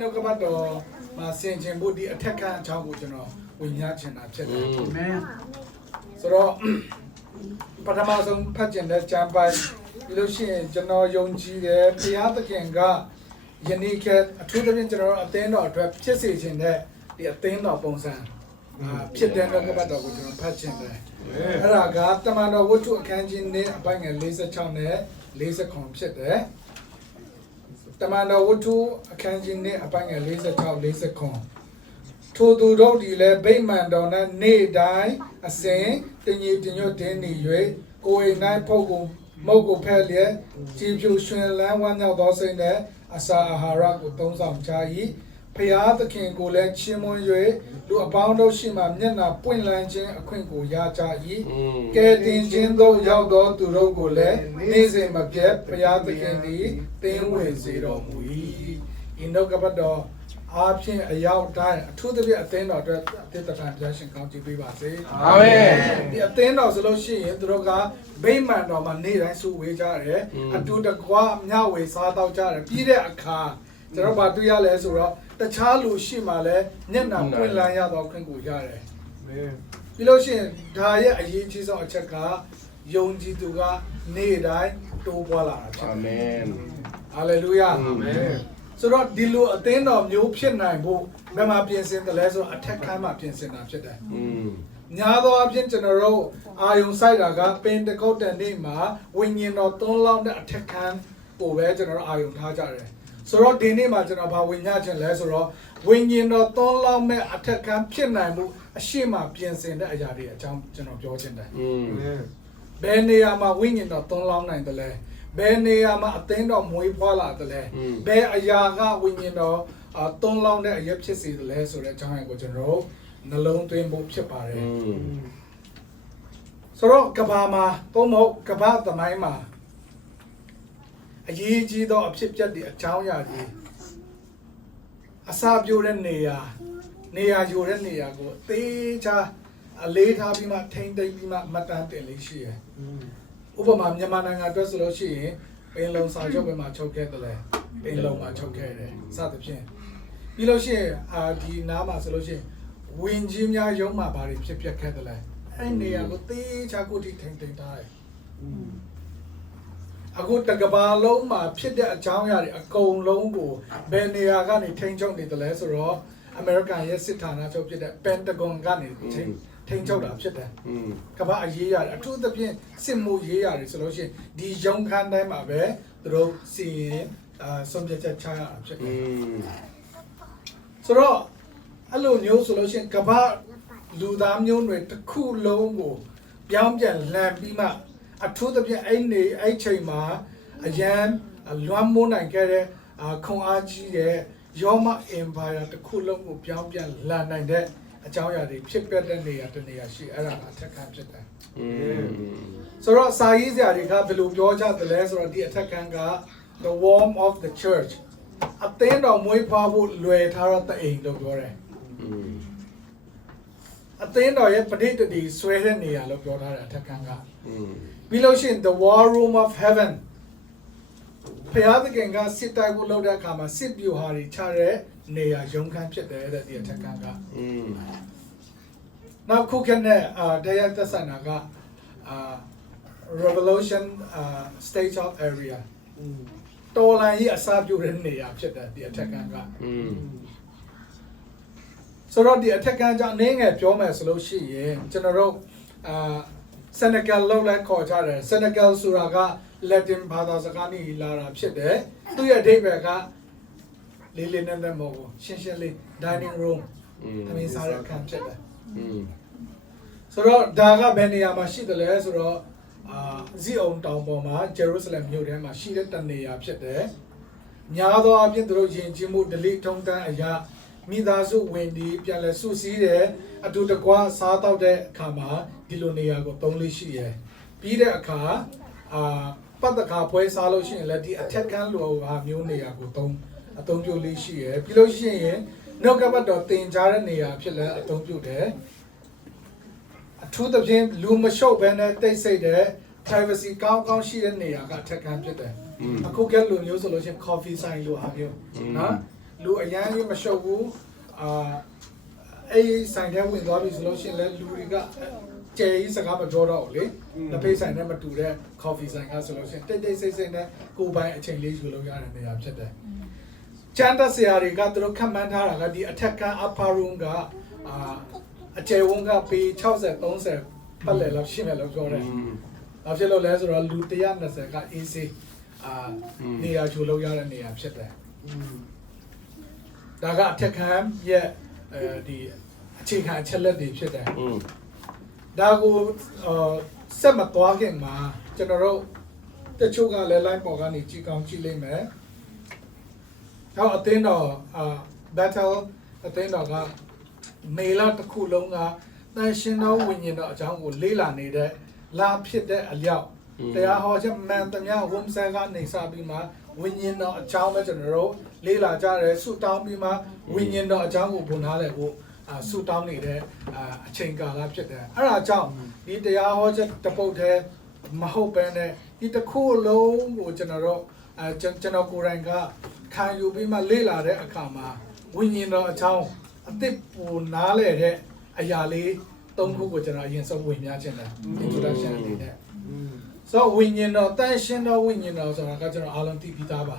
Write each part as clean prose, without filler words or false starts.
နှုတ်ကပတ်တော်မှာဆင်ခြင်ဖို့ဒီအထက်ခံအကြောင်းကိုကျွန်တော်ဝင်ရချင်တာဖြစ်တယ်အာမင်ဆိုတော့ပထမဆုံးဖတ်ကျင်တဲ့ကျမ်းပိုင်းပြီးလို့ရှိရင်ကျွန်တော်ယုံကြည်တယ်ဘုရားသခင်ကယနေ့ကအထူးသဖြင့်ကျွန်တော်အသင်းတော်အတွက်ဖြစ်စေခြင်းတဲ့ဒီအသင်းတော်ပုံစံဖြစ်တဲ့နှုတ်ကပတ်တော်ကိုကျွန်တော်ဖတ်ကျင်တယ်အဲ့ဒါကတမန်တော်ဝတ္ထုအခန်းကြီးနဲ့အပိုင်းငယ်46နဲ့49ဖြစ်တယ်တမန်တော်ဝတ္ထုအခန်းကြီးနဲ့အပိုင်းငယ်46 49ထိုသူတို့ဒီလည်းဗိမာန်တော်နဲ့နေ့တိုင်းအစဉ်တညီတညွတ်တင်းနေ၍ကိုယ်၌ဖုတ်ကုန်မုတ်ကိုဖဲ့လျက်ကြည်ဖြူရွှင်လန်းဝမ်းမြောက်သောစိတ်နဲ့အစာအာဟာရကိုသုံးဆောင်ကြ၏ဖျားသခင်ကိုလည်းချီးမွမ်း၍လူအပေါင်းတို့ရှိမှမျက်နှာပွင့်လန်းခြင်းအခွင့်ကိုရကြ၏ကဲတင်ခြင်းသို့ရောက်သောသူတို့ကိုလည်းနေ့စဉ်မပြတ်ဖျားသခင်သည်သင်ဝင်စေတော်မူ၏ဤနှုတ်ကပတ်တော်အားဖြင့်အရောက်တိုင်းအထူးသဖြင့်အသင်းတော်အတွက်အသက်တာပြရှင်ကောင်းချီးပေးပါစေအာမင်ဒီအသင်းတော်ဆိုလို့ရှိရင်သူတို့ကဗိမာန်တော်မှာနေ့တိုင်းစုဝေးကြတယ်အတူတကွမျှဝေစားတော့ကြတယ်ပြီးတဲ့အခါကျွန်တော်ဘာတွေ့ရလဲဆိုတော့တခြားလူရှိမှလည်းမျက်နှာပွင့်လန်းရတော့ခွင့်ကိုရတယ်ပြီးလို့ရှိရင်ဒါရဲ့အရေးကြီးဆုံးအချက်ကယုံကြည်သူကနေ့တိုင်းတိုးပွားလာတာဖြစ်တယ်အာမင်ဟာလေလုယာအာမင်ဆိုတော့ဒီလိုအသင်းတော်မျိုးဖြစ်နိုင်ဖို့ဘယ်မှာပြင်ဆင်တယ်လဲဆိုတော့အထက်ခန်းမှာပြင်ဆင်တာဖြစ်တယ်။ညာသောအဖြစ်ကျွန်တော်တို့အာယုံဆိုင်တာကပင်တကုတ်တန်နေ့မှာဝိညာဉ်တော်သုံးလောင်းတဲ့အထက်ခန်းကိုပဲကျွန်တော်တို့အာယုံထားကြတယ်။ဆိုတော့ဒီနေ့မှာကျွန်တော်ဘာဝိညာဉ်ချင်းလဲဆိုတော့ဝိညာဉ်တော်သုံးလောင်းမဲ့အထက်ခန်းဖြစ်နိုင်မှုအရှိမပြင်ဆင်တဲ့အရာတွေအကြောင်းကျွန်တော်ပြောချင်တယ်။ဘယ်နေရာမှာဝိညာဉ်တော်သုံးလောင်းနိုင်တယ်လဲဘယ်နေရာမှာအသင်းတော်မွေးဖွားလာတယ်လဲဘယ်အရာကဝိညာဉ်တော်သုံးလောင်းတဲ့အရာဖြစ်စေတယ်လဲဆိုတဲ့အကြောင်းအရာကိုကျွန်တော်နှလုံးသွင်းဖို့ဖြစ်ပါတယ်ဆိုတော့ကဘာမှာပုံမဟုတ်ကဘာသမိုင်းမှာအရေးကြီးသောအဖြစ်ပြက်တွေအကြောင်းအရာတွေအစာပြိုတဲ့နေရာယူတဲ့နေရာကိုသေချာအလေးထားပြီးမှထိမ့်သိမ့်ပြီးမှမှတ်တမ်းတင်လေးရှိတယ်ဥပမာမြန်မာနိုင်ငံအတွက်ဆိုလို့ရှိရင်ပင်လုံစာချုပ်ပဲမှာချုပ်ခဲ့တယ်လေပင်လုံမှာချုပ်ခဲ့တယ်စသဖြင့်ပြီးလို့ရှိရင်ဒီနားမှာဆိုလို့ရှိရင်ဝင်းကြီးများရုံးမှာဘာတွေဖြစ်ပျက်ခဲ့တယ်လဲအဲ့နေရာကိုတေးချာကိုတိထိန်ထိန်ထားတယ်အခုတကဘာလုံးမှာဖြစ်တဲ့အကြောင်းအရာတွေအကုန်လုံးကိုဘယ်နေရာကနေထိန်ချုပ်နေတယ်လဲဆိုတော့အမေရိကန်ရဲ့စစ်ဌာနချုပ်ဖြစ်တဲ့ပန်တဂွန်ကနေထိန်ချုပ်တာဖြစ်တယ်ကမ္ဘာအရေးရတယ်အထူးသဖြင့်စစ်မှုရေးရတယ်ဆိုလို့ရှိရင်ဒီရုံးခန်းတိုင်းမှာပဲသူတို့စီရင်ဆုံးဖြတ်ချက်ချရတာဖြစ်တယ်ဆိုတော့အဲ့လိုမျိုးဆိုလို့ရှိရင်ကမ္ဘာလူသားမျိုးတွေတစ်ခုလုံးကိုပြောင်းပြန်လန်ပြီးမှအထူးသဖြင့်အဲ့ချိန်မှာအရန်လွှမ်းမိုးနိုင်ခဲ့တဲ့ခွန်အားကြီးတဲ့ရောမအင်ပါယာတစ်ခုလုံးကိုပြောင်းပြန်လန်နိုင်တဲ့အကြောင်းအရာတွေဖြစ်ပျက်တဲ့နေရာတစ်နေရာရှိအဲ့ဒါကအထက်ခန်းဖြစ်တယ်ဆိုတော့စာရေးစရာတွေကဘယ်လိုပြောကြသလဲဆိုတော့ဒီအထက်ခန်းက the womb of the church အသင်းတော်မွေးဖွားဖို့လွယ်ထားတော့တဲ့အိမ်လို့ပြောတယ်အသင်းတော်ရဲ့ပဋိသန္ဓေဆွဲတဲ့နေရာလို့ပြောထားတယ်အထက်ခန်းကပြီးလို့ရှိရင် the war room of heaven ဘုရားသခင်ကစစ်တိုက်ဖို့လုပ်တဲ့အခါမှာစစ်ဗျူဟာတွေချတဲ့နေရာရုံးခန်းဖြစ်တယ်တဲ့ဒီအထက်ကနောက်ခုခေတ်နဲ့တရားသက်ဆိုင်တာကrevolution stage of area တော်လန်ကြီးအစားပြုတဲ့နေရာဖြစ်တယ်ဒီအထက်ကဆိုတော့ဒီအထက်ကကြောင့်အနေငယ်ပြောမယ်ဆိုလို့ရှိရင်ကျွန်တော်တို့Senegal လောက်လိုက်ခေါ်ကြတယ် Senegal ဆိုတာက Latin ဘာသာစကားနဲ့လာတာဖြစ်တယ်သူ့ရဲ့အဓိပ္ပာယ်ကလေးလေးနက်နက်မဟုတ်ဘူးရှင်းရှင်းလေး dining room အမေစားတဲ့အခန်းဖြစ်တယ်ဆိုတော့ဒါကဘယ်နေရာမှာရှိတယ်လဲဆိုတော့ဇီအောင်တောင်ပေါ်မှာ Jerusalem မြို့ထဲမှာရှိတဲ့တနေရာဖြစ်တယ်များသောအားဖြင့်သူတို့ယဉ်ကျေးမှုဒလိထုံးတမ်းအရာမိသားစုဝင်ဒီပြန်လဲစုစည်းတယ်အတူတကွစားတော့တဲ့အခါမှာဒီလိုနေရာကိုသုံးလေးရှိရယ်ပြီးတဲ့အခါပတ်သက်ခါပွဲစားလို့ရှိရင်လည်းဒီအထက်ကန်းလိုဟာမျိုးနေရာကိုအသုံးပြုလေးရှိရယ်ပြီးလို့ရှိရင်နှုတ်ကပတ်တော်တင်ကြားတဲ့နေရာဖြစ်လဲအသုံးပြုတယ်အထူးသဖြင့်လူမရှုပ်ဘဲနဲ့တိတ်ဆိတ်တဲ့ privacy ကောင်းရှိတဲ့နေရာကအထက်ကန်းဖြစ်တယ်အခုကဲလိုမျိုးဆိုလို့ရှိရင် coffee ဆိုင်လိုဟာမျိုးနော် လူအရန်ကြီးမရှုပ်ဘူးအေးဆိုင်ထဲဝင်သွားပြီဆိုလို့ရှိရင်လည်းလူတွေကကျဲကြီးစကားမပြောတော့ဘူးလေလက်ဖေးဆိုင်နဲ့မတူတဲ့ coffee ဆိုင်ကဆိုလို့ရှိရင်တိတ်တိတ်ဆိတ်ဆိတ်နဲ့ကိုယ်ပိုင်အချိန်လေးယူလို့ရတဲ့နေရာဖြစ်တယ်ကျန်တဲ့ဆရာတွေကသူတို့ခန့်မှန်းထားတာကဒီအထက်ကန်း upper room ကအကျယ်ဝန်းကပေ60 30ပတ်လည်လောက်ရှိမယ်လို့ပြောတယ်ဘာဖြစ်လို့လဲဆိုတော့လူ120က AC နေရာချိုလို့ရတဲ့နေရာဖြစ်တယ်ဒါကအထက်ခန်းရဲ့ဒီအခြေခံအချက်လက်တွေဖြစ်တယ်ဒါကိုဆက်မသွားခင်မှာကျွန်တော်တို့တချို့ကလည်း line ပေါ်ကနေကြည့်ကောင်းကြည့်လိမ့်မယ်။နောက်အသင်းတော်battle အသင်းတော်ကမေလတစ်ခုလုံးကတန်ရှင်တော်ဝိညာဉ်တော်အကြောင်းကိုလေ့လာနေတဲ့လာဖြစ်တဲ့အလျောက်တရားဟောချက်မှန်သမျှဝုံးဆဲကနေစပြီးမှဝိညာဉ်တော်အကြောင်းပဲကျွန်တော်တို့လေ့လာကြတယ်ဆုတောင်းပြီးမှဝိညာဉ်တော်အကြောင်းကိုဘုံနာလဲဖို့ဆုတောင်းနေတဲ့အချိန်ကာလဖြစ်တယ်အဲ့ဒါကြောင့်ဒီတရားဟောချက်တပုတ်တည်းမဟုတ်ဘဲနဲ့ဒီတစ်ခုလုံးကိုကျွန်တော်တို့ကျွန်တော်ကိုယ်တိုင်ကခံယူပြီးမှလေ့လာတဲ့အခါမှာဝိညာဉ်တော်အကြောင်းအသစ်ပူနားလဲတဲ့အရာလေး၃ခုကိုကျွန်တော်အရင်ဆုံးဝင်များခြင်းတယ် introduction အနေနဲ့ဆိုဝိညာဉ်တော်တန်ရှင်းတော်ဝိညာဉ်တော်ဆိုတာကကျွန်တော်အားလုံးသိပြီးသားပါ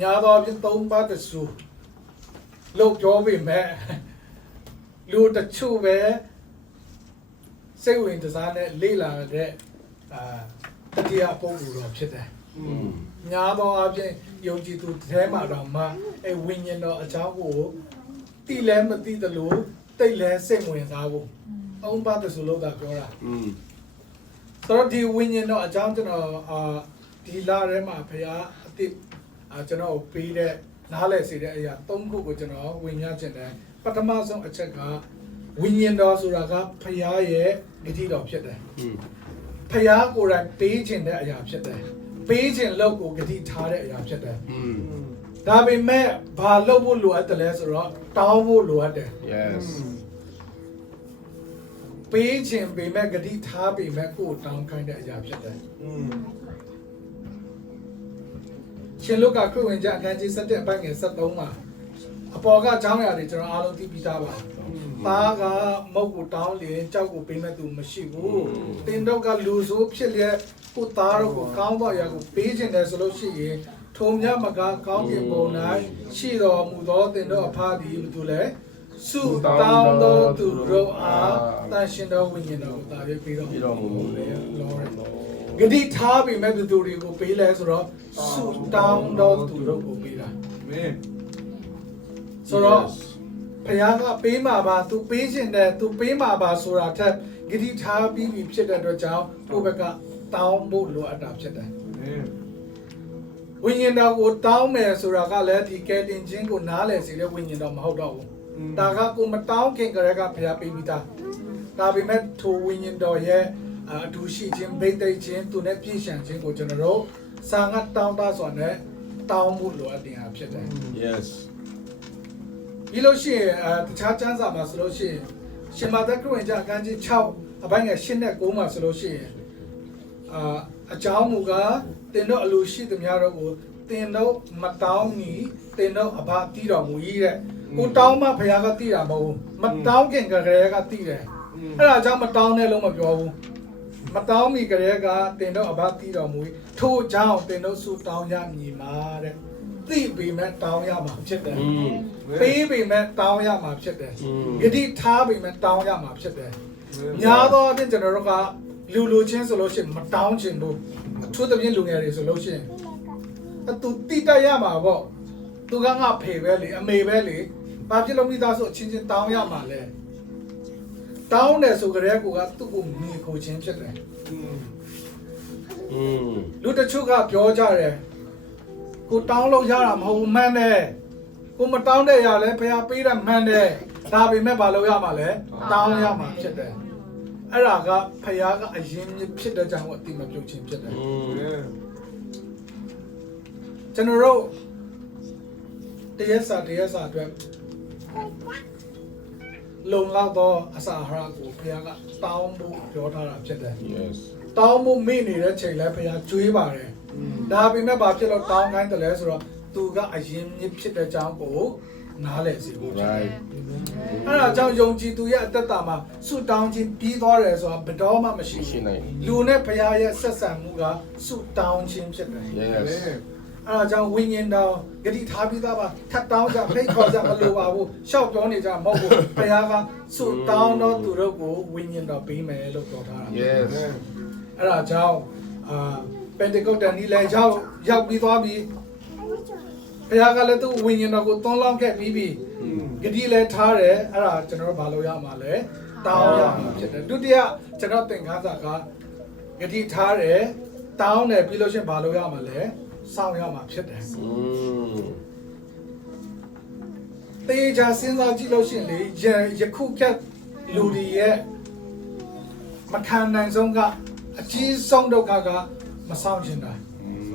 ညာတော်ပြင်၃ပါးတဆူလို့ပြောပေမဲ့လူတချို့ပဲစိတ်ဝင်စားတဲ့လေ့လာတဲ့တရားပုံစံတော်ဖြစ်တယ်ညာတော်အပြင်ယုံကြည်သူတဲမှာတော့မှဝိညာဉ်တော်အကြောင်းကိုတိလဲမသိသလိုတိတ်လဲစိတ်ဝင်စားဖို့အုံးပါတဆူလို့သာပြောတာဆိုတော့ဒီဝိညာဉ်တော်အကြောင်းကျွန်တော်ဒီလာထဲမှာဖခင်အတိကျွန်တော်ပေးတဲ့နားလဲစေတဲ့အရာ၃ခုကိုကျွန်တော်ဝင်ရခြင်းတယ်ပထမဆုံးအချက်ကဝိညာဉ်တော်ဆိုတာကဖခင်ရဲ့ဂတိတော်ဖြစ်တယ်ဖခင်ကိုယ်တိုင်ပေးခြင်းတဲ့အရာဖြစ်တယ်ပေးခြင်းလောက်ကိုဂတိထားတဲ့အရာဖြစ်တယ်ဒါပေမဲ့ဘာလုပ်ဖို့လိုအပ်တယ်လဲဆိုတော့တောင်းဖို့လိုအပ်တယ် Yes ပေးခြင်းပေမဲ့ဂတိထားပေမဲ့ကိုယ်တောင်းခိုင်းတဲ့အရာဖြစ်တယ်ရှင်လုကာခရစ်ဝင်ကျမ်းအခန်းကြီး7အပိုင်းငယ်73မှာအပေါ်ကအကြောင်းအရာတွေကျွန်တော်အားလုံးသိပြီးသားပါသားကမုတ်ကိုတောင်းလျင်ကြောက်ကိုပေးမဲ့သူမရှိဘူးတင်တော့ကလူဆိုးဖြစ်လျက်ကိုသားတို့ကိုကောင်းသောအရာကိုပေးခြင်းတယ်ဆိုလို့ရှိရင်ထုံမြမကကောင်းကင်ဘုံ၌ရှိတော်မူသောတင်တော့အဖသည်ဘယ်သူလဲဆုတောင်းသောသူတို့အားတန်ရှင်တော်ဝိညာဉ်တော်ကိုတာပြီးပြီးတော်မူလေလောဂတိထားပြီးမဲ့သူတွေကိုပေးလဲဆိုတော့ဆုတောင်းတော်သူတို့ကိုပေးတာအာမင်ဆိုတော့ဘုရားကပေးမှာပါသူပေးခြင်းတဲ့သူပေးမှာပါဆိုတာထက်ဂတိထားပြီးပြီဖြစ်တဲ့အတွက်ကြောင့်ကိုယ့်ဘက်ကတောင်းဖို့လိုအပ်တာဖြစ်တယ်ဝိညာဉ်တော်ကိုတောင်းမယ်ဆိုတာကလည်းဒီကယ်တင်ခြင်းကိုနားလည်စေတဲ့ဝိညာဉ်တော်မဟုတ်တော့ဘူးဒါကကိုမတောင်းခင်ကလေးကဘုရားပေးပြီးသားဒါပေမဲ့ထိုဝိညာဉ်တော်ရဲ့အတူရှိခြင်းဗိသိက်ခြင်းသူနဲ့ပြည့်စုံခြင်းကိုကျွန်တော်တို့စာငတ်တောင်းတာဆိုတဲ့တောင်းဖို့လိုအပ်တယ်ဖြစ်တယ် Yes ဒီလိုရှိရင်တခြားကျမ်းစာမှာဆိုလို့ရှိရင်ရှင်မာသက်ခရစ်ဝင်ကျမ်းအခန်းကြီး6အပိုင်းငယ်8နဲ့9မှာဆိုလို့ရှိရင်အကြောင်းမူကားတင်တို့အလိုရှိသမျှတို့ကိုတင်တို့မတောင်းမီတင်တို့အဘတီးတော်မူ၏တဲ့ကိုတောင်းမှဘုရားကတီးတာမဟုတ်ဘူးမတောင်းခင်ကလေးကတီးတယ်အဲ့ဒါကြောင့်မတောင်းတဲ့လုံးမပြောဘူးမတောင်းမီကလေးကတင်တို့အဘတီးတော်မူ၏ထို့ကြောင့်တင်တို့ဆုတောင်းရမည်မှာတဲ့သိပေမဲ့တောင်းရမှာဖြစ်တယ်ပေးပေမဲ့တောင်းရမှာဖြစ်တယ်ဂတိထားပေမဲ့တောင်းရမှာဖြစ်တယ်ညာတော့တဲ့ကျွန်တော်တို့ကလူချင်းဆိုလို့ရှိရင်မတောင်းချင်ဘူးအထူးသဖြင့်လူငယ်တွေဆိုလို့ရှိရင်သူတိတက်ရမှာပေါ့သူကငါဖေပဲလေအမေပဲလေဘာဖြစ်လို့မိသားစုအချင်းချင်းတောင်းရမှာလဲတောင်းတယ်ဆိုကြတဲ့ကိုကသူ့ကိုမိခိုချင်းဖြစ်တယ်လူတချို့ကပြောကြတယ်ကိုတောင်းလို့ရတာမဟုတ်ဘူးမှန်တယ်ကိုမတောင်းတဲ့ရလဲဖះပေးတာမှန်တယ်ဒါပေမဲ့ဘာလို့ရမှာလဲတောင်းရမှာဖြစ်တယ်အဲ့ဒါကဖះကအရင်ဖြစ်တဲ့ကြောင့်အတိမပြုတ်ခြင်းဖြစ်တယ်ကျွန်တော်တို့တရားစာအတွက်လုံလောက်သောအစာအာဟာရကိုဖះကတောင်းဖို့ပြောထားတာဖြစ်တယ် Yes တောင်းဖို့မိနေတဲ့ချိန်လဲဖះကျွေးပါတယ်ဒါပေမဲ့ဘာဖြစ်လို့တောင်းခိုင်းတယ်လဲဆိုတော့ သူကအရင်မြစ်ဖြစ်တဲ့အကြောင်းကိုနားလည်စေဖို့ဖြစ်တယ် Right. အဲ့ဒါကြောင့်ယုံကြည်သူရဲ့အသက်တာမှာဆုတောင်းခြင်းပြီးသွားတယ်ဆိုတာဘယ်တော့မှမရှိ ရှိ ဘူး နိုင် လူနဲ့ဘုရားရဲ့ဆက်ဆံမှုကဆုတောင်းခြင်းဖြစ်တယ် Yes. အဲ့ဒါကြောင့်ဝိညာဉ်တော်ဂတိထားပြီးသားပါထပ်တောင်းကြဖိတ်ခေါ်ကြမလိုပါဘူးရှောက်ပြောနေကြမဟုတ်ဘူးဘုရားကဆုတောင်းတော့သူတို့ကိုဝိညာဉ်တော်ပေးမယ်လို့ပြောထားတာ Yes. အဲ့ဒါကြောင့်ပန်တေကုတ်တန်ဒီလေရောက်ပြီးသွားပြီဘုရားကလည်းသူ့ဝိညာဉ်တော်ကိုသွန်းလောင်းခဲ့ပြီးပြီဂတိလည်းထားတယ်အဲ့ဒါကျွန်တော်တို့ဘာလို့ရမှာလဲတောင်းရမှာဖြစ်တယ်ဒုတိယကျွန်တော်သင်ခန်းစာကဂတိထားတယ်တောင်းတယ်ပြီးလို့ရှိရင်ဘာလို့ရမှာလဲစောင့်ရမှာဖြစ်တယ် တေချာစဉ်းစားကြည့်လို့ရှိရင်လေယခုခက်လူတွေရဲ့မခံနိုင်ဆုံးကအကြီးဆုံးဒုက္ခကမဆောင်ချင်တာ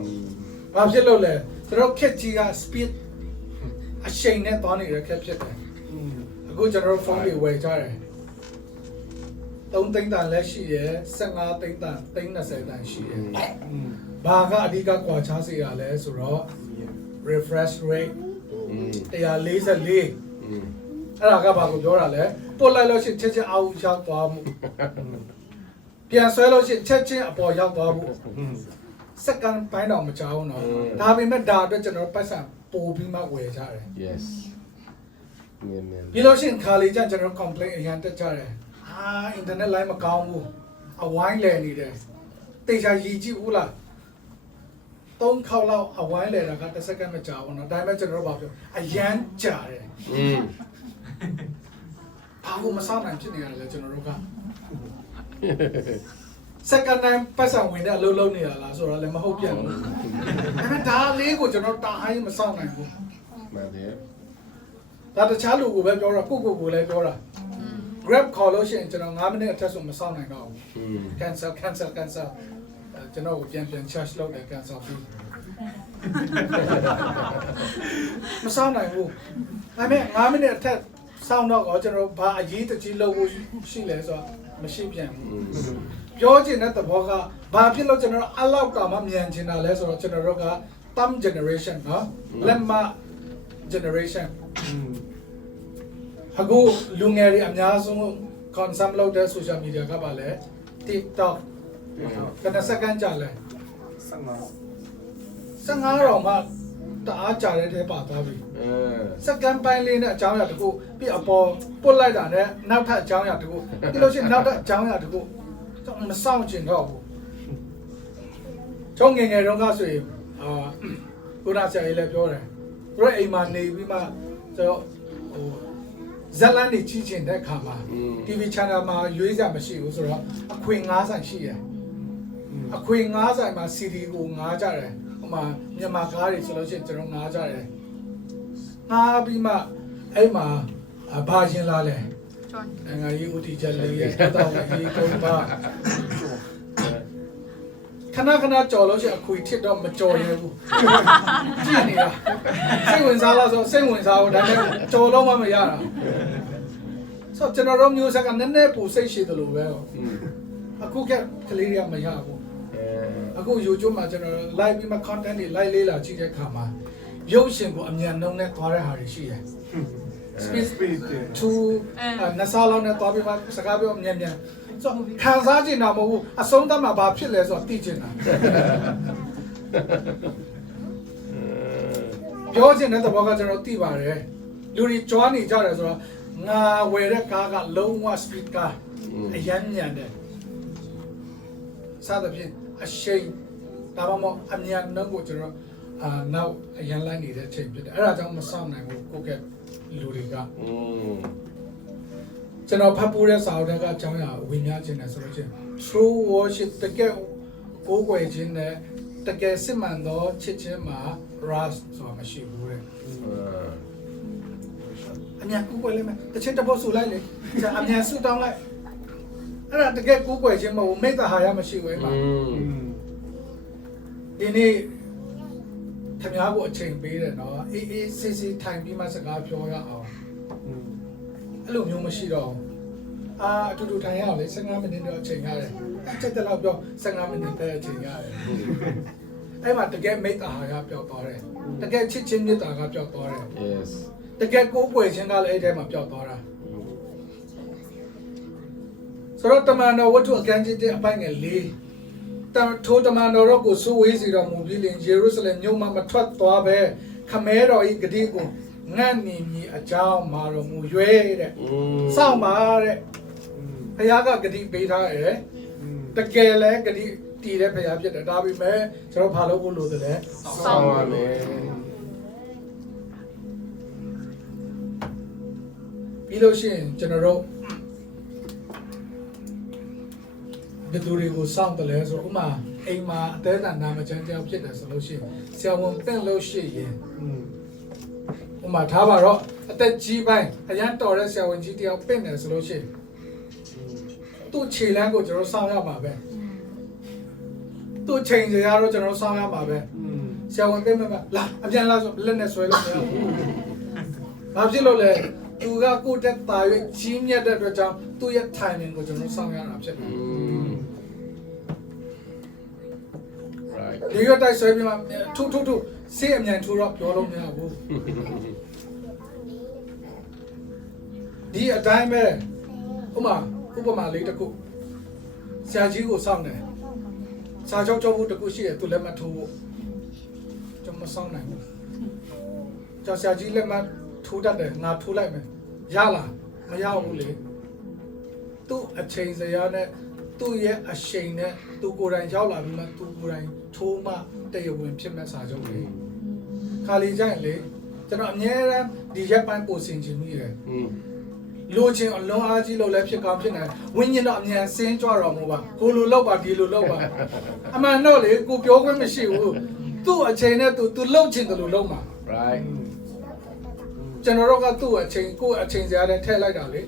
။ဘာဖြစ်လို့လဲ။ကျွန်တော်ခက်ကြီးက speed အရှိန်နဲ့သွားနေတဲ့ခက်ဖြစ်တယ်။အခုကျွန်တော်ဖုန်းတွေဝယ်ကြတယ်။3သိန်းတန်လည်းရှိရယ်15သိန်းတန်30တန်ရှိရယ်။ဘာကအဓိကကွာခြားစေရလဲဆိုတော့ refresh rate 144အဲ့ဒါကဘာကိုပြောတာလဲပို့လိုက်လို့ရှိရင်ချက်ချင်းအောက်ရောက်သွားမှုပြန်ဆွဲလို့ရှိရင်ချက်ချင်းအပေါ်ရောက်သွားမှုစက္ကန့်ပိုင်းတော့မကြောက်ဘူးနော်ဒါပေမဲ့ဒါအတွက်ကျွန်တော်ပတ်စံပို့ပြီးမှဝယ်ကြတယ် Yes. Amen. ပြီးလို့ရှိရင်ခါလေးကျကျွန်တော် complain အရင်တက်ကြတယ်အင်တာနက်လိုင်းမကောင်းဘူးအဝိုင်းလည်နေတယ်တေချာရည်ကြည့်ဘူးလား3ခေါက်လောက်အဝိုင်းလည်တာကတစ်စက္ကန့်မကြာဘူးနော်ဒါပေမဲ့ကျွန်တော်တို့ဘာပြောအရန်ကြာတယ် ဘာလို့မဆောင်နိုင်ဖြစ်နေရလဲကျွန်တော်တို့ကစက္ကန့်တိုင်းပတ်စံဝင်တဲ့အလုပ်လုပ်နေရလားဆိုတော့လည်းမဟုတ်ပြန်ဘူးဒါပေမဲ့ဒါလေးကိုကျွန်တော်တာဟိုင်းမဆောင်နိုင်ဘူး Man, yeah. ဒါတခြားလူကိုပဲပြောတာကိုလည်းပြောတာ Grab call လို့ရှိရင်ကျွန်တော်9မိနစ်အထက်ဆိုမဆောင်နိုင်တော့ဘူး cancel ကျွန်တော်ကိုပြန် charge လုပ်တယ် cancel ပြီးမဆောင်နိုင်ဘူးဒါပေမဲ့9မိနစ်အထက်စောင့်တော့ကျွန်တော်ဘာအရေးတကြီးလုပ်ဖို့ရှိလဲဆိုတော့မရှိပြန်ဘူးပြောချင်တဲ့သဘောကဘာဖြစ်လို့ကျွန်တော်အလောက်ကမှမြန်ချင်တာလဲဆိုတော့ကျွန်တော်တို့က thumb generation နော်လက်မ generation အခုလူငယ်တွေအများဆုံး consume လုပ်တဲ့ social media ကပါလဲ TikTok ကနစကန်ကြလဲ15တော့မှတအားကြာတဲ့ထဲပါသွားပြီစကန်ပိုင်းလေးနဲ့အကြောင်းအရာတခုပြီးအပေါ်ပုတ်လိုက်တာနဲ့နောက်ထပ်အကြောင်းအရာတခုပြီးလို့ရှိရင်နောက်ထပ်အကြောင်းအရာတခုမဆောင်ကျင်တော့ဘူးချုံငယ်ငယ်တော့ကဆိုရင်ကိုနာဆရာကြီးလည်းပြောတယ်သူတို့အိမ်မှာနေပြီးမှကျွန်တော်ဇလန်တွေကြီးကျင်တဲ့ခါမှာ TV channel မှာရွေးစရာမရှိဘူးဆိုတော့အခွင့်9ဆိုင်ရှိရယ်အခွင့်9ဆိုင်မှာ CD ကို9ကြတယ်ဟိုမှာမြန်မာကားတွေဆိုလို့ရှိရင်ကျွန်တော်9ကြတယ်9ပြီးမှအဲ့မှာဘာရှင်လာလဲငါရေးဦးတီချက်လေးရဲ့တောင်းရေးကုန်ပါခဏကြော်လို့ရှိရင်အခွေထစ်တော့မကြော်ရဘူးကြည့်နေတာစိတ်ဝင်စားလားဆိုစိတ်ဝင်စားဘူးဒါပေမဲ့ကြော်တော့မှမရတာဆိုကျွန်တော်တို့မျိုးဆက်ကနည်းနည်းပူစိတ်ရှိတယ်လို့ပဲအခုကကလေးတွေကမရဘူးအခု YouTube မှာကျွန်တော် live ပြီးမှ content တွေ live လေးလာကြည့်တဲ့အခါမှာရုပ်ရှင်ကိုအမြန်နှုံးနဲ့သွားတဲ့ဟာတွေရှိတယ် speed to နဆာလောက်နဲ့သွားပြီးမှစကားပြောအမြန်ဆိုခံစားကျင်တာမဟုတ်ဘူးအဆုံးသတ်မှာဘာဖြစ်လဲဆိုတော့သိကျင်တာပြောချင်တဲ့သဘောကကျွန်တော်သိပါတယ်လူတွေကြွားနေကြတယ်ဆိုတော့ငါဝယ်တဲ့ကားကလုံးဝ speed ကားအရန်မြန်တယ်စသဖြင့်အရှိန်ဒါမှမဟုတ်အမြန်နှုန်းကိုကျွန်တော်နောက်အရန်လိုက်နေတဲ့အချိန်ဖြစ်တယ်အဲ့ဒါကြောင့်မဆောင်နိုင်ဘူးကိုကဲလူတွေကကျွန်တော်ဖတ်ပိုးတဲ့စာအုပ်ကအကြောင်းအရာဝင်များခြင်းနဲ့ဆိုလို့ချင်း true worship တကယ်ကိုယ်ွယ်ခြင်းနဲ့တကယ်စစ်မှန်သောချစ်ခြင်းမှာ rust ဆိုတာမရှိဘူးတဲ့အမြန်ကိုယ်ွယ်လိုက်မယ်တစ်ချက်တစ်ပုတ်ဆူလိုက်လေအမြန်ဆူတောင်းလိုက်အဲ့ဒါတကယ်ကိုယ်ွယ်ခြင်းမဟုတ်မိတ္တဟာရမရှိဘူးမှာဒီနေ့ခင်ဗျားကိုအချိန်ပေးတယ်နော်အေးဆေးဆေးထိုင်ပြီးမှစကားပြောရအောင်အဲ့လိုမျိုးမရှိတော့အတူတူထိုင်ရအောင်လေ15မိနစ်တော့အချိန်ရတယ်ချက်တက်တော့ပြော15မိနစ်ပဲအချိန်ရတယ် အဲ့မှာတကယ်မိတ္တာဟာကပျောက်သွားတယ်တကယ်ချစ်ချင်းမြတ်တာကပျောက်သွားတယ် Yes. တကယ်ကိုးကွယ်ခြင်းကလည်းအဲ့ထဲမှာပျောက်သွားတာဆိုတော့တမန်တော်ဝတ္ထုအခန်းကြီး1အပိုင်းငယ်4ထိုတမန်တော်တို့ကိုစိုးဝေးစီတော်မူပြီးလင်ယေရုရှလင်မြို့မှမထွက်သွားပဲခမဲတော်ဤဂတိကိုငန့်နေမည်အကြောင်းမာတော်မူ၍တဲ့စောင့်ပါတဲ့ဘုရားကဂတိပေးထားတယ်တကယ်လဲဂတိတည်တဲ့ဘုရားဖြစ်တယ်ဒါပေမဲ့ကျွန်တော်ဘာလို့ဖို့လို့လဲ စောင့်ပါမယ် ပြီးလို့ရှိရင်ကျွန်တော်တို့ဘယ်သူတွေကိုစောင့်တယ်လဲဆိုတော့ဥမာအိမ်မှာအသေးအံနာမကျန်းကြောက်ဖြစ်တယ်ဆိုလို့ရှိရင်ဆရာဝန်ပင့်လို့ရှိရင်ဥမာထားပါတော့အသက်ကြီးပိုင်းအရန်တော်တဲ့ဆရာဝန်ကြီးတယောက်ပင့်တယ်ဆိုလို့ရှိရင်သူ့ခြေလမ်းကိုကျွန်တော်စောင့်ရမှာပဲသူ့ချိန်စရာတော့ကျွန်တော်စောင့်ရမှာပဲဆရာဝန်ပင့်မှာလာအပြန်လာဆိုလက်နဲ့ဆွဲလို့မရဘူးဘာဖြစ်လို့လဲသူကကိုယ့်တက်တာရွေးကြီးမြတ်တဲ့အတွက်ကြောင့်သူ့ရဲ့ timing ကိုကျွန်တော်စောင့်ရတာဖြစ်တယ် Right. ဒီရတိုက်ဆွဲပြီးမှထုဆေးအမြန်ထိုးတော့ပြောလို့မရဘူးဒီအတိုင်းပဲဥပမာလေးတစ်ခုဆရာကြီးကိုစောင့်တယ်စာချုပ်ချုပ်ဖို့တစ်ခုရှိတယ်သူလက်မှတ်ထိုးဖို့ကျွန်မစောင့်နိုင်ဘူးကျော်ဆရာကြီးလက်မှတ်ထိုးတတ်တယ်ငါထိုးလိုက်မယ်ရလားမရဘူးလေသူ့အချိန်စရာနဲ့သူ့ရဲ့အရှိန်နဲ့သူကိုယ်တိုင်ရောက်လာပြီးမှသူကိုယ်တိုင်ထိုးမှတရားဝင်ဖြစ်မဲ့စာချုပ်လေခါလီကြိုင်လေကျွန်တော်အများအားဒီရက်ပိုင်းပို့ဆင်ခြင်းမိတယ်လိုချင်အလုံးအားကြီးလို့လည်းဖြစ်ကောင်းဖြစ်နိုင်ဝိညာဉ်တော့အမြန်ဆင်းကြွတော်မူပါကိုလိုလောက်ပါဒီလိုလောက်ပါအမှန်တော့လေကိုပြောခွင့်မရှိဘူးသူ့အချိန်နဲ့သူလှုပ်ချင်တယ်လို့လုပ်မှာ Right. ကျွန်တော်တို့ကသူ့အချိန်ကိုအချိန်စရာနဲ့ထည့်လိုက်တာလေ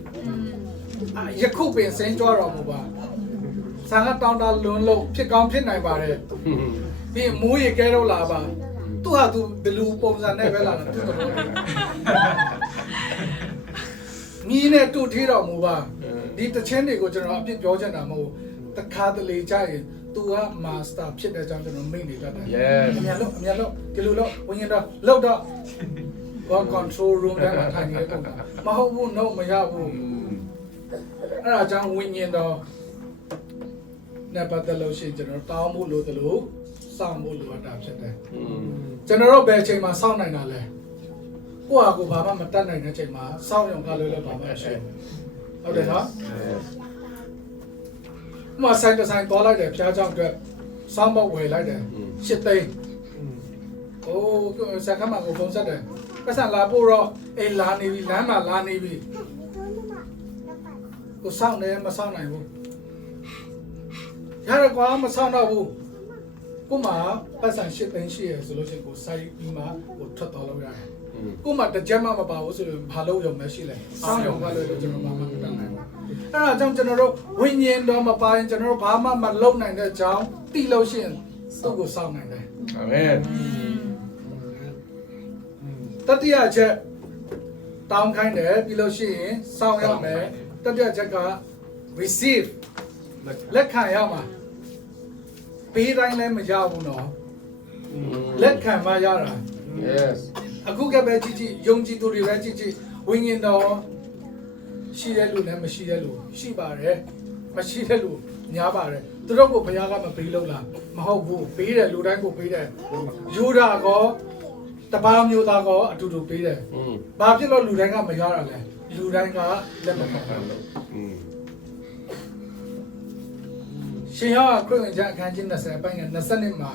ယခုပင်ဆင်းကြွတော်မူပါဆာကတောင်းတလွန်းလို့ဖြစ်ကောင်းဖြစ်နိုင်ပါတယ်ပြီးမိုးရေကဲတော့လာပါသူဟာသူဘလူပုံစံနဲ့ပဲလာတာသူတော့မီးနဲ့တူထီတော်မူပါဒီတခြင်းတွေကိုကျွန်တော်အပြစ်ပြောချင်တာမဟုတ်တခါတလေကြရင်သူကမာစတာဖြစ်တဲ့ကြောင့်ကျွန်တော်မိတ်နေတတ်တယ် Yes. အမြန်လို့ဒီလိုလို့ဝင်ရင်တော့လောက်တော့ control room ထဲမှာထိုင်နေတဲ့ပုံကမဟုတ်ဘူး no မရဘူးအဲ့ဒါကြောင့်ဝိညာဉ်တော်နဲ့ပတ်သက်လို့ရှိရင်ကျွန်တော်တောင်းဖို့လို့တလို့စောင့်ဖို့လိုအပ်တာဖြစ်တယ်ကျွန်တော်တို့ဘယ်အချိန်မှာစောင့်နိုင်တာလဲကိုယ့်ဟာကိုယ်ဘာမှမတတ်နိုင်တဲ့အချိန်မှာစောင့်ရုံကလည်းဘာမှမရှိဘူးဟုတ်တယ်နော် Yes. ဥမာဆိုင်တစ်ဆိုင်သွားလိုက်တယ်ဖျားကြောင့်အတွက်စောင့်မဝယ်လိုက်တယ်ရှစ်သိန်းโอ้ဆက်ကမှကိုဖုန်းဆက်တယ်ပတ်စံလာပို့တော့အေးလာနေပြီလမ်းမှာလာနေပြီကိုစောင့်နေမစောင့်နိုင်ဘူးရရကွာမစောင့်တော့ဘူးကိုမှပတ်စံရှစ်သိန်းရှိရဆိုလို့ရှိရင်ကိုစိုက်ပြီးမှကိုထွက်တော်လို့ရတယ်ကိုမှတစ်ချက်မှမပါဘူးဆိုရင်ဘာလို့ရုံမရှိလဲစောင့်ရုံကလည်းကျွန်တော်ဘာမှမတတ်နိုင်ဘူးအဲ့ဒါကြောင့်ကျွန်တော်တို့ဝိညာဉ်တော်မပါရင်ကျွန်တော်တို့ဘာမှမလုပ်နိုင်တဲ့အကြောင်းသိလို့ရှိရင်သူ့ကိုစောင့်နိုင်တယ် Amen. တတိယချက်တောင်းခိုင်းတယ်ပြီးလို့ရှိရင်စောင့်ရမယ်တတိယချက်က receive လက်ခံရမှာပေးတိုင်းလည်းမရဘူးနော်လက်ခံမှရတာ Yes. အခုကပဲကြည့်ကြည့်ယုံကြည်သူတွေပဲကြည့်ကြည့်ဝိညာဉ်တော်ရှိတဲ့လူနဲ့မရှိတဲ့လူရှိပါတယ်မရှိတဲ့လူများပါတယ်သူတို့ကိုဘုရားကမပေးလို့လားမဟုတ်ဘူးပေးတယ်လူတိုင်းကိုပေးတယ်ယူတာကောတပါးမျိုးသားကောအတူတူပေးတယ်ဘာဖြစ်လို့လူတိုင်းကမရတာလဲလူတိုင်းကလက်မခံဘူးရှင်ယောခရစ်ဝင်ကျမ်းအခန်းကြီး20ပိုင်းက20မှာ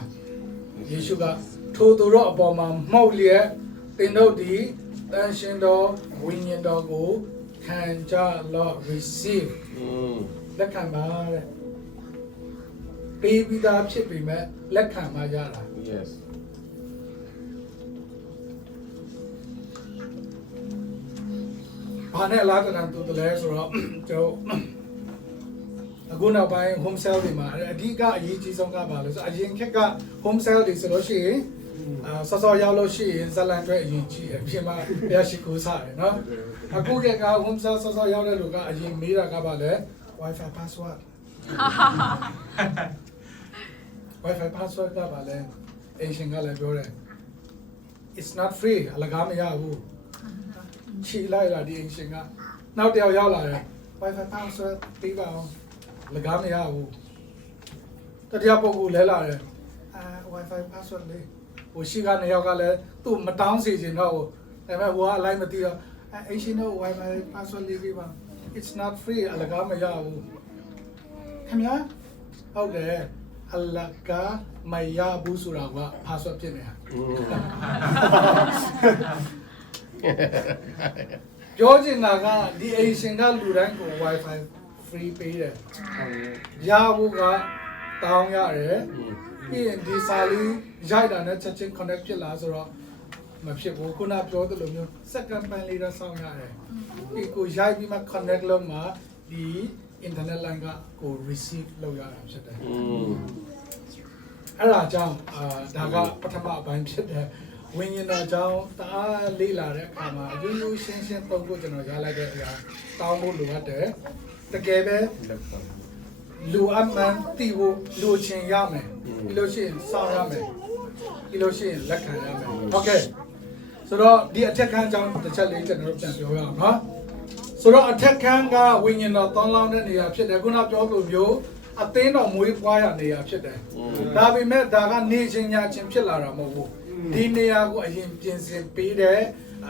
ယေရှုကထိုသူတို့အပေါ်မှာမှောက်လျက်သင်တို့ဒီတန်ရှင်တော်ဝိညာဉ်တော်ကိုခံကြလော့ receive လက်ခံပါတဲ့ပေးပြီးသားဖြစ်ပေမဲ့လက်ခံမှရတာ Yes. ဘာနဲ့လာတဲ့တူတယ်လဲဆိုတော့ကျွန်တော်အခုနောက်ပိုင်း home sale တွေမှာအဓိကအရေးကြီးဆုံးကပါလို့ဆိုအရင်ခက်က home sale တွေဆိုလို့ရှိရင်စောစောရောက်လို့ရှိရင်ဇလန်တွေအရင်ကြီးအပြင်မှာဘုရားရှိခိုးစားတယ်နော်အခုက home sale စောစောရောက်တဲ့လူကအရင်မေးတာကပါလဲ Wi-Fi password Wi-Fi password ကပါလဲ ancient ကလည်းပြောတယ် it's not free အလကားမရဘူးချီလိုက်လာဒီ ancient ကနောက်တစ်ယောက်ရောက်လာတယ် wifi password ပေးပါအောင်အလကားမရဘူးတတိယပုဂ္ဂိုလ်လဲလာတယ်wifi password လေးဟိုရှိကနှစ်ယောက်ကလည်းသူ့မတောင်းစီခြင်းတော့ဒါပေမဲ့ဟိုကအလိုက်မသိတော့ancient တို့ wifi password လေးပေးပါ it's not free အလကားမရဘူးခင်ဗျာဟုတ်တယ်အလကားမရဘူးဆိုတာက password ဖြစ်နေတာပြောချင်တာကဒီ ancient ကလူတိုင်းကို wifi free ပေးတယ်ရဖို့ကတောင်းရတယ်ပြီးရင်ဒီစာလေးရိုက်တာနဲ့ချက်ချင်း connect ဖြစ်လာဆိုတော့မဖြစ်ဘူးခုနပြောသလိုမျိုး second pan လေးတော့စောင့်ရတယ်ဒီကိုရိုက်ပြီးမှ connect လုပ်မှဒီ internet line ကကို receive လုပ်ရတာဖြစ်တယ်အဲ့ဒါကြောင့်ဒါကပထမအပိုင်းဖြစ်တယ်ဝိညာဉ်တော်ကြောင့်တအားလေးလာတဲ့အခါမှာအယူယူရှင်းရှင်းသုံးဖို့ကျွန်တော်ရလိုက်တဲ့အရာတောင်းဖို့လိုအပ်တယ်တကယ်ပဲလူအမှန်တည်ဖို့လူချင်းရမယ်ပြီးလို့ရှိရင်စောင့်ရမယ်ပြီးလို့ရှိရင်လက်ခံရမယ်โอเคဆိုတော့ဒီအထက်ခန်းအကြောင်းတစ်ချက်လေးကျွန်တော်တို့ပြန်ပြောရအောင်နော်ဆိုတော့အထက်ခန်းကဝိညာဉ်တော်တောင်းလောင်းတဲ့နေရာဖြစ်တယ်ခုနပြောလိုမျိုးအသင်းတော်မွေးဖွားရနေရာဖြစ်တယ်ဒါပေမဲ့ဒါကနေချင်းညချင်းဖြစ်လာတာမဟုတ်ဘူးဒီနေရာကိုအရင်ပြင်ဆင်ပေးတဲ့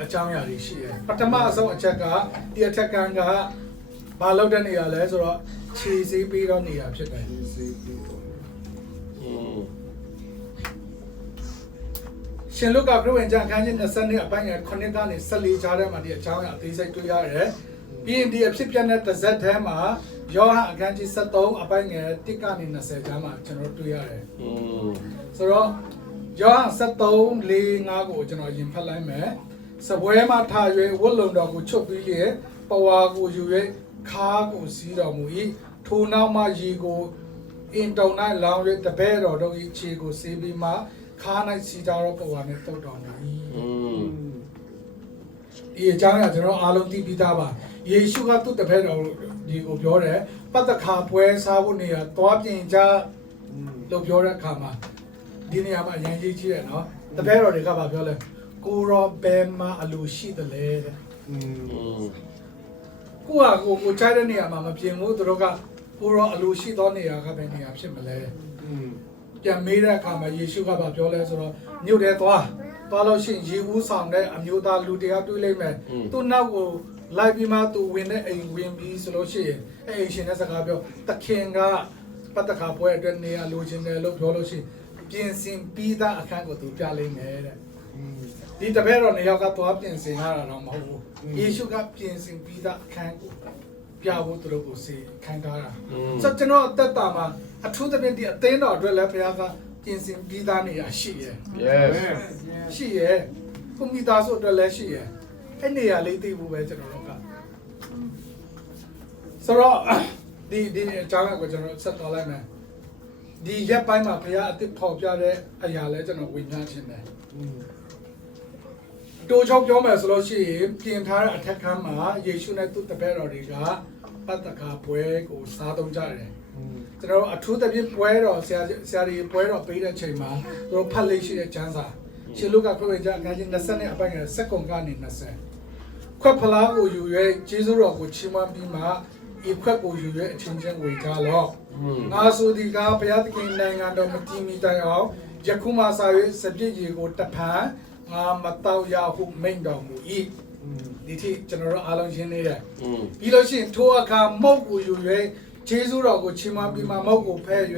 အကြောင်းအရာတွေရှိတယ်ပထမအဆုံးအချက်ကဒီအထက်ကန်းကဘာလုပ်တဲ့နေရာလဲဆိုတော့ခြေစည်းပေးတော့နေရာဖြစ်တယ်ရှင်လုကာခရစ်ဝင်ကျမ်းခန်းကြီး20အပိုင်းငယ်9ကနေ14ကြားထဲမှာဒီအကြောင်းအရာအသေးစိတ်တွေ့ရတယ်ပြီးရင်ဒီအဖြစ်ပြက်တဲ့တစ်စက်ထဲမှာယောဟန်အခန်းကြီး73အပိုင်းငယ်1ကနေ20ကြားမှာကျွန်တော်တွေ့ရတယ်ဆိုတော့ယောဟန်73 4 5ကိုကျွန်တော်ရင်ဖတ်လိုက်မယ်စပွဲမှာထား၍ဝတ်လုံတော်ကိုချုပ်ပြီးလျက်ပဝါကိုယူ၍ခါကိုစီးတော်မူ၏ထိုနောက်မှရေကိုအင်တုံ၌လောင်း၍တပည့်တော်တို့၏ခြေကိုဆေးပြီးမှခါ၌စီးကြတော့ပဝါနဲ့တုတ်တော်မူ၏ဒီအကြောင်းကကျွန်တော်အားလုံးသိပြီးသားပါယေရှုကသူ့တပည့်တော်ဒီကိုပြောတယ်ပတ္တခါပွဲစားဖို့နေရာသွားပြင်ကြလို့ပြောတဲ့အခါမှာဒီနေရာမှာအရင်ကြီးကြီးတယ်နော်တပည့်တော်တွေကဘာပြောလဲကိုရောဘယ်မှာအလိုရှိတယ်လဲတဲ့ကိုကကိုချိုက်တဲ့နေရာမှာမပြင်ဘူးသူတို့ကကိုရောအလိုရှိသောနေရာကဘယ်နေရာဖြစ်မလဲပြန်မေးတဲ့အခါမှာယေရှုကပြောလဲဆိုတော့မြို့ထဲသွားလို့ရှိရင်ယေဦးဆောင်တဲ့အမျိုးသားလူတရားတွေးလိုက်မယ်သူ့နောက်ကိုလိုက်ပြီးမှသူဝင်တဲ့အိမ်ဝင်ပြီးဆိုလို့ရှိရင်အိမ်ရှင်တဲ့စကားပြောတခင်ကပတ္တခါပွဲအတွက်နေရာလိုချင်တယ်လို့ပြောလို့ရှိရင်ပြင်ဆင်ပြီးသားအခန်းကိုသူပြလိုက်မယ်တဲ့ဒီတပည့်တော်နေရာကသွားပြင်ဆင်ရတာတော့မဟုတ်ဘူးယေရှုကပြင်ဆင်ပြီးသားအခန်းကိုပြဖို့သူတို့ကိုစေခံထားတာဆိုတော့ကျွန်တော်အသက်တာမှာအထူးသဖြင့်ဒီအသင်းတော်အတွက်လည်းဘုရားကပြင်ဆင်ပြီးသားနေရာရှိရဲ့ Yes ရှိရဲ့ကွန်ပျူတာဆိုအတွက်လည်းရှိရဲ့အဲ့နေရာလေးသိဖို့ပဲကျွန်တော်တို့ကဆိုတော့ဒီအကြောင်းကိုကျွန်တော်ဆက်တော်လိုက်မယ်ဒီရက်ပိုင်းမှာဘုရားအသစ်ပေါ်ပြတဲ့အရာလဲကျွန်တော်ဝိညာဉ်ချင်းတယ်တိုးချောက်ပြောမယ်ဆိုလို့ရှိရင်ပြင်ထားတဲ့အထက်ခန်းမှာယေရှုနဲ့သူ့တပည့်တော်တွေကပတ္တခါပွဲကိုစားသုံးကြတယ်ကျွန်တော်အထူးသဖြင့်ပွဲတော်ဆရာတွေပွဲတော်ပေးတဲ့ချိန်မှာသူတို့ဖတ်လိုက်ရှိတဲ့ကျမ်းစာရှင်လုကာခရစ်ဝင်ကျမ်းအခန်းကြီး20နဲ့အပိုင်းငယ်7ကုန်ကနေ20ခွက်ဖလားကိုယူ၍ဂျေဇုတော်ကိုချီးမွမ်းပြီးမှဤခွက်ကိုယူ၍အချင်းချင်းဝေကြလော့ငါဆိုဒီကဘုရားသခင်နိုင်ငံတော်မတည်မီတိုင်အောင်ယခုမှစ၍စပြည့်ကြီးကိုတဖန်ငါမတော့ရဟုမိန့်တော်မူ၏ဒီထိကျွန်တော်တို့အားလုံးရှင်းနေတယ်ပြီးလို့ရှိရင်ထိုအခါမုတ်ကိုယူ၍ဂျေဇုတော်ကိုချီးမွမ်းပြီးမှမုတ်ကိုဖဲ၍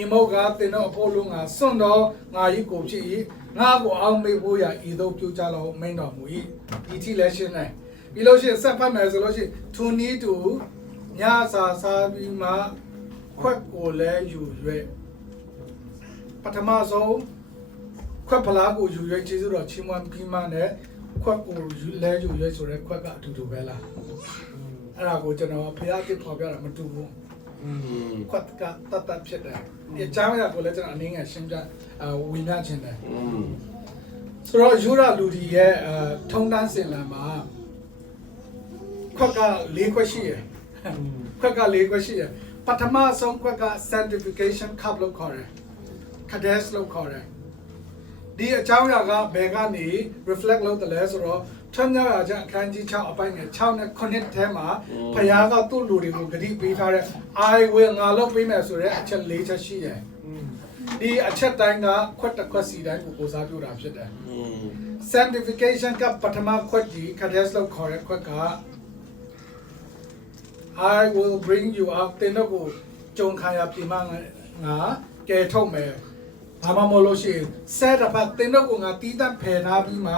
ဤမုတ်ကတင်တော်အဖို့လုံးငါစွန့်တော်ငါဤကိုဖြစ်၏ငါကိုအောင်မေဖို့ရဤသို့ပြုကြလောမိန့်တော်မူ၏ဒီထိလည်းရှင်းတယ်ပြီးလို့ရှိရင်ဆက်ဖတ်မယ်ဆိုလို့ရှိရင်သူနီးတူညစာစားပြီးမှခွက်ကိုလည်းယူ၍ပထမဆုံးခွက်ဖလားကိုယူ၍ကျေးဇူးတော်ချီးမွမ်းပြီးမှနဲ့ခွက်ကိုလည်းယူ၍ဆိုတဲ့ခွက်ကအတူတူပဲလားအဲ့ဒါကိုကျွန်တော်ဖျားတစ်ပေါ်ပြတာမတူဘူးခွက်ကတတ်ဖြစ်တယ်ဒီအကြောင်းအရာကိုလည်းကျွန်တော်အနည်းငယ်ရှင်းပြဝိညာဉ်ချင်းတယ်ဆိုတော့ယူရာလူဒီရဲ့ထုံတန်းစင်လံမှာခွက်က၄ခွက်ရှိရယ်ခွက်က၄ခွက်ရှိရယ်ပထမဆုံးခွက်က sanctification cup လို့ခေါ်တယ် Kadesh လို့ခေါ်တယ် ဒီအကြောင်းအရာကဘယ်ကနေ reflect လုပ်တယ်လဲဆိုတော့ထွန်းမြောက်ရာကျအခန်းကြီး6အပိုင်းငယ်6နဲ့9ထဲမှာဖခင်ကသူ့လူတွေကိုဂတိပေးထားတဲ့ I will ငါလုပ်ပေးမယ်ဆိုတဲ့အချက်၄ချက်ရှိတယ်ဒီအချက်တိုင်းကခွက်တစ်ခွက်စီတိုင်းကိုကိုစားပြုတာဖြစ်တယ် sanctification ကပထမခွက်ကြီးခရက်စ်လို့ခေါ်တဲ့ခွက်က I will bring you up တင်တော့ကိုကြုံခံရပြီမှငါကဲထုတ်မယ်ဘာမှမလို့ရှိရင် set up တင်တော့ကိုငါတီးတန့်ဖယ်ထားပြီးမှ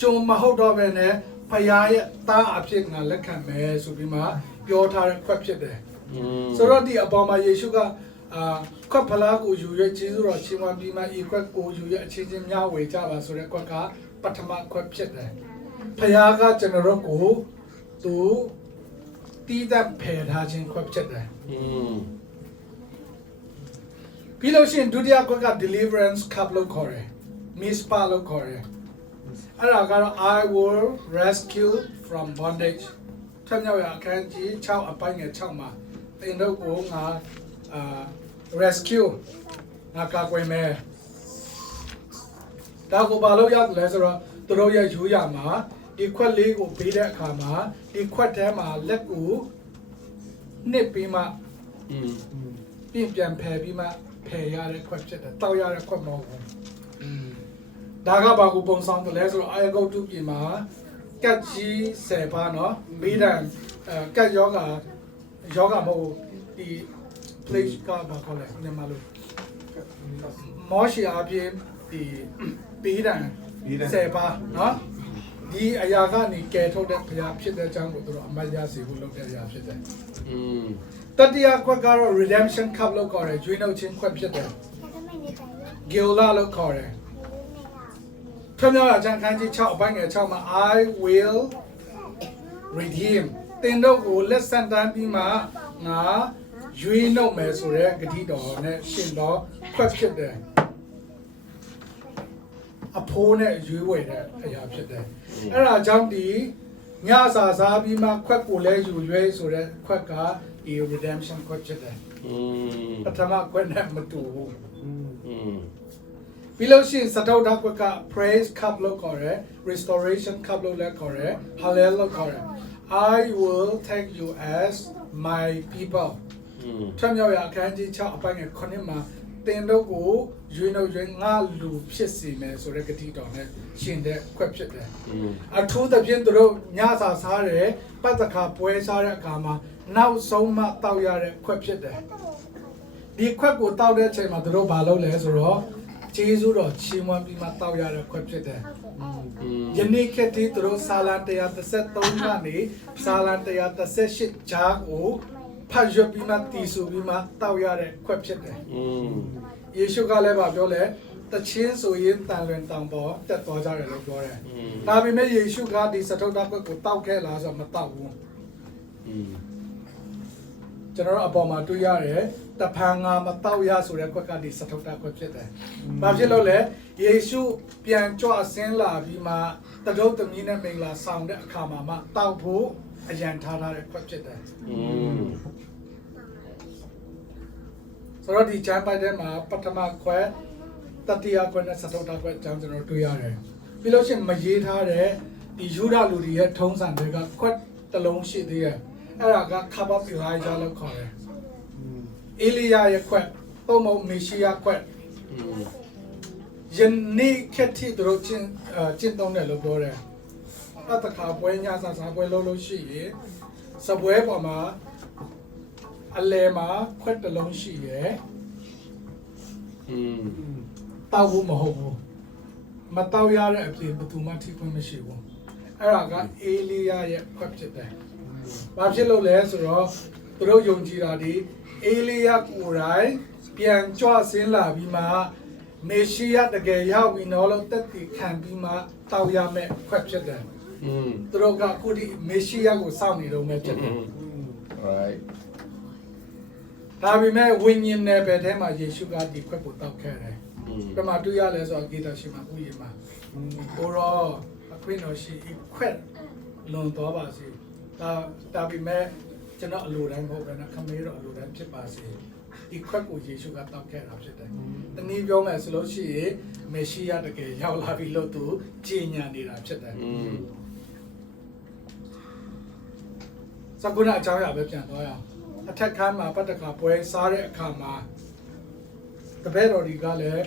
ကြုံမဟုတ်တော့ပဲနဲ့ဖခင်ရဲ့သားအဖြစ်ငါလက်ခံမယ်ဆိုပြီးမှပြောထားတဲ့ခွက်ဖြစ်တယ်ဆိုတော့ဒီအပေါ်မှာယေရှုကခွက်ဖလားကိုယူရကျေးဇူးတော်ချီးမွမ်းပြီးမှဤခွက်ကိုယူရအချင်းချင်းများဝေကြပါဆိုတဲ့ခွက်ကပထမခွက်ဖြစ်တယ်ဖခင်ကကျွန်တော်တို့ကိုသူတီးတန့်ဖယ်ထားခြင်းခွက်ဖြစ်တယ်ပြီးလို့ရှိရင်ဒုတိယခွက်က deliverance cup လို့ခေါ်တယ် mispa လို့ခေါ်တယ်အဲ့ဒါကတော့ I will rescue from bondage ထပ်မြောက်ရအခန်းကြီး6အပိုင်းငယ်6မှာတင်တို့ကိုငါrescue ငါကာကွယ်မယ်ဒါကိုဘာလို့ရတယ်လဲဆိုတော့သူတို့ရဲ့ယူရမှာဒီခွက်လေးကိုပေးတဲ့အခါမှာဒီခွက်ထဲမှာလက်ကိုနှစ်ပြီးမှပြင်ပြန်ဖယ်ပြီးမှဖယ်ရတဲ့ခွက်ဖြစ်တယ်တောက်ရတဲ့ခွက်မဟုတ်ဘူးဒါကဘာကိုပုံဆောင်တယ်လဲဆိုတော့အာယဂုတ်တုပြည်မှာကတ်ကြီး10ပါးเนาะမိဒန်ကတ်ယောဂမဟုတ်ဒီ place ကဘာခေါ်လဲမြန်မာလိုမောရှိအပြင်ဒီမိဒန်10ပါးเนาะဒီအရာကနေကယ်ထုတ်တဲ့ဘုရားဖြစ်တဲ့အကြောင်းကိုသူတို့အမှတ်ရစေဖို့လုပ်တဲ့အရာဖြစ်တယ်တတိယခွက်ကတော့ redemption cup လို့ခေါ်တယ်ကျွေးနှုတ်ခြင်းခွက်ဖြစ်တယ် Gilda လို့ခေါ်တယ်ထမြောက်ရာကျမ်းခန်းကြီး6အပိုင်းငယ်6မှာ I will redeem တင်တို့ကိုလက်ဆန်တန်းပြီးမှငါရွေးနှုတ်မယ်ဆိုတဲ့ဂတိတော်နဲ့ရှင်တော်ခွက်ဖြစ်တယ်အဖိုးနဲ့ရွေးဝယ်တဲ့အရာဖြစ်တယ်အဲ့ဒါကြောင့်ဒီညစာစားပြီးမှခွက်ကိုလည်းယူရွေးဆိုတဲ့ခွက်ကဒီ redemption ခွက်ဖြစ်တယ်ပထမခွက်နဲ့မတူဘူးပြီးလို့ရှိရင်စတုဒ္ဓခွက်က praise cup လို့ခေါ်တယ် restoration cup လို့လည်းခေါ်တယ် hallel လို့ခေါ်တယ် I will take you as my people ထမြောက်ရအခန်းကြီး6အပိုင်းငယ်9မှာတင်တို့ကိုရွေးနှုတ်ရွေးငါလူဖြစ်စေမယ်ဆိုတဲ့ဂတိတော်နဲ့ရှင်တဲ့ခွက်ဖြစ်တယ်အထူးသဖြင့်သူတို့ညစာစားတယ်ပတ်သက်ခါပွဲစားတဲ့အခါမှာနောက်ဆုံးမှတောက်ရတဲ့ခွက်ဖြစ်တယ်ဒီခွက်ကိုတောက်တဲ့အချိန်မှာသူတို့ဘာလုပ်လဲဆိုတော့ကျေးဇူးတော်ချီးမွမ်းပြီးမှတောက်ရတဲ့ခွက်ဖြစ်တယ်ယနေ့ခေတ်ဒီသူတို့စာလံ133ကနေစာလံ138ဂျာကိုဖတ်ရပြီးမှတီးဆူပြီးမှတောက်ရတဲ့ခွက်ဖြစ်တယ်ယေရှုကလည်းပြောလဲတချင်းဆိုရင်တန်လွင်တောင်ပေါ်တက်သွားကြတယ်လို့ပြောတယ်ဒါပေမဲ့ယေရှုကဒီစတုဒ္ဓခွက်ကိုတောက်ခဲ့လားဆိုတော့မတောက်ဘူးကျွန်တော်အပေါ်မှာတွေ့ရတယ်တဖန်ငါမတောက်ရဆိုတဲ့ခွက်ကဒီစတုဒ္ဓခွက်ဖြစ်တယ်ဘာဖြစ်လို့လဲယေရှုပြန်ကြွဆင်းလာပြီးမှတဒုတ်သမီးနဲ့မိန်လာဆောင်တဲ့အခါမှာမှတောက်ဖို့အရန်ထားတဲ့ခွက်ဖြစ်တယ်ဆိုတော့ဒီချမ်းပိုက်ထဲမှာပထမခွက်တတိယခွက်နဲ့စတုတ္ထခွက်အကြောင်းကျွန်တော်တွေ့ရတယ်ပြီးလို့ရှိရင်မရေးထားတဲ့ဒီယူဒလူတွေရဲ့ထုံးစံတွေကခွက်တစ်လုံးရှိသေးတယ်အဲ့ဒါကခါဘတ်အီလိုက်ဂျာလို့ခေါ်တယ်အေလီယာရဲ့ခွက်သို့မဟုတ်မေရှိယခွက်ယနေ့ခက်တိတို့ကျင့်သုံးတယ်လို့ပြောတယ်အတခါပွဲညစာစားပွဲလုပ်လို့ရှိရင်စပွဲပေါ်မှာအလဲမှာခွက်တစ်လုံးရှိရယ်တောက်ဖို့မဟုတ်ဘူးမတောက်ရတဲ့အပြင်ဘယ်သူမှထိခွင့်မရှိဘူးအဲ့ဒါကအေလီယာရဲ့ခွက်ဖြစ်တယ်ဘာဖြစ်လို့လဲဆိုတော့သူတို့ယုံကြည်တာဒီအေလီယာကိုယ်တိုင်ပြန်ကြွဆင်းလာပြီးမှမေရှိယတကယ်ရောက်ပြီးတော့လို့တက်တည်ခံပြီးမှတောက်ရမယ့်ခွက်ဖြစ်တယ်သူတို့ကအခုဒီမေရှိယကိုစောင့်နေတော့မှဖြစ်တယ် right ဒါပေမဲ့ဝိညာဉ်နယ်ပယ်ထဲမှာယေရှုကဒီခွက်ကိုတောက်ခဲ့တယ်။ပြမတွေ့ရလဲဆိုတော့ဂီတာရှိမှာဥယျာဉ်မှာ။ကိုရောအခွင့်တော်ရှိခွက်လွန်သွားပါစေ။ဒါပေမဲ့ကျွန်တော်အလိုတိုင်းမဟုတ်ဘဲနဲ့ခမေးတော်အလိုတိုင်းဖြစ်ပါစေ။ဒီခွက်ကိုယေရှုကတောက်ခဲ့တာဖြစ်တယ်။တနည်းပြောမယ်ဆိုလို့ရှိရင် မရှိရတကယ်ရောက်လာပြီလို့သူကြီးညာနေတာဖြစ်တယ်စကုဏအကြောင်းအရာပဲပြန်သွားရအောင်အထက်ခန်းမှာပတ်တခါပွဲစားတဲ့အခါမှာတပည့်တော်တွေကလည်း